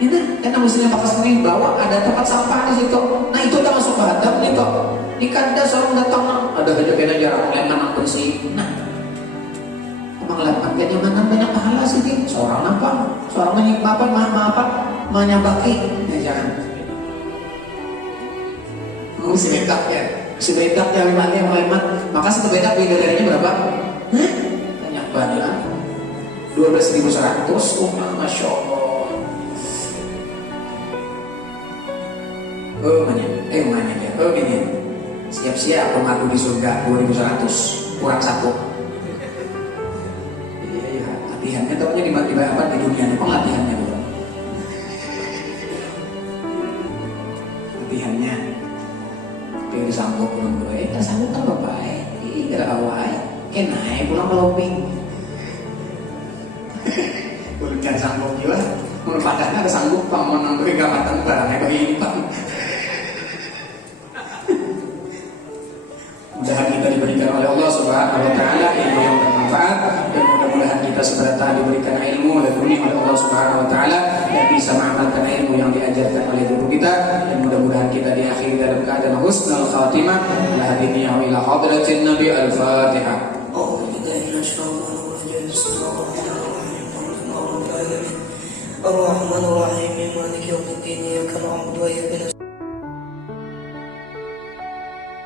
Ini karena mestinya pakas ini bawa ada tempat sampah di situ. Nah itu tak masuk badan nih kok. Ini kan ada seorang datang ada aja kena jarang leman bersih. Nah, emang leman kayaknya mana banyak pahala sih dia. Seorang apa? Seorang menyimpan menyabaki. Ya jangan. Mesti bedak ya. Si bedak yang leman. Maka satu bedak bidadarinya berapa? Banyak banget. 12.100. Masya Allah. Mana ya? Gini. Siap-siap pengadu di surga 2.100 kurang 1. Iya, latihannya tahunya di apa di dunia ini, latihannya bukan? Latihannya dia disambut belum gue, tersambut kan bapak, gara awal, kenai pulang melomping, bukan sambut juga, merupakannya ada sanggup pamanang gue gamatan barangnya kehidupan. Mudah kita diberikan oleh Allah Subhanahu wa taala ilmu yang bermanfaat, dan mudah-mudahan kita sebentar diberikan ilmu dan oleh Allah Subhanahu wa taala dan bisa mengamalkan ilmu yang diajarkan oleh guru kita, dan mudah-mudahan kita diakhiri dalam keadaan husnul khatimah ila hadiniya wa ila hadratin nabi al-fatihah. الرحمن الرحيم مالك يوم الدين إياك نعبد وإياك نستعين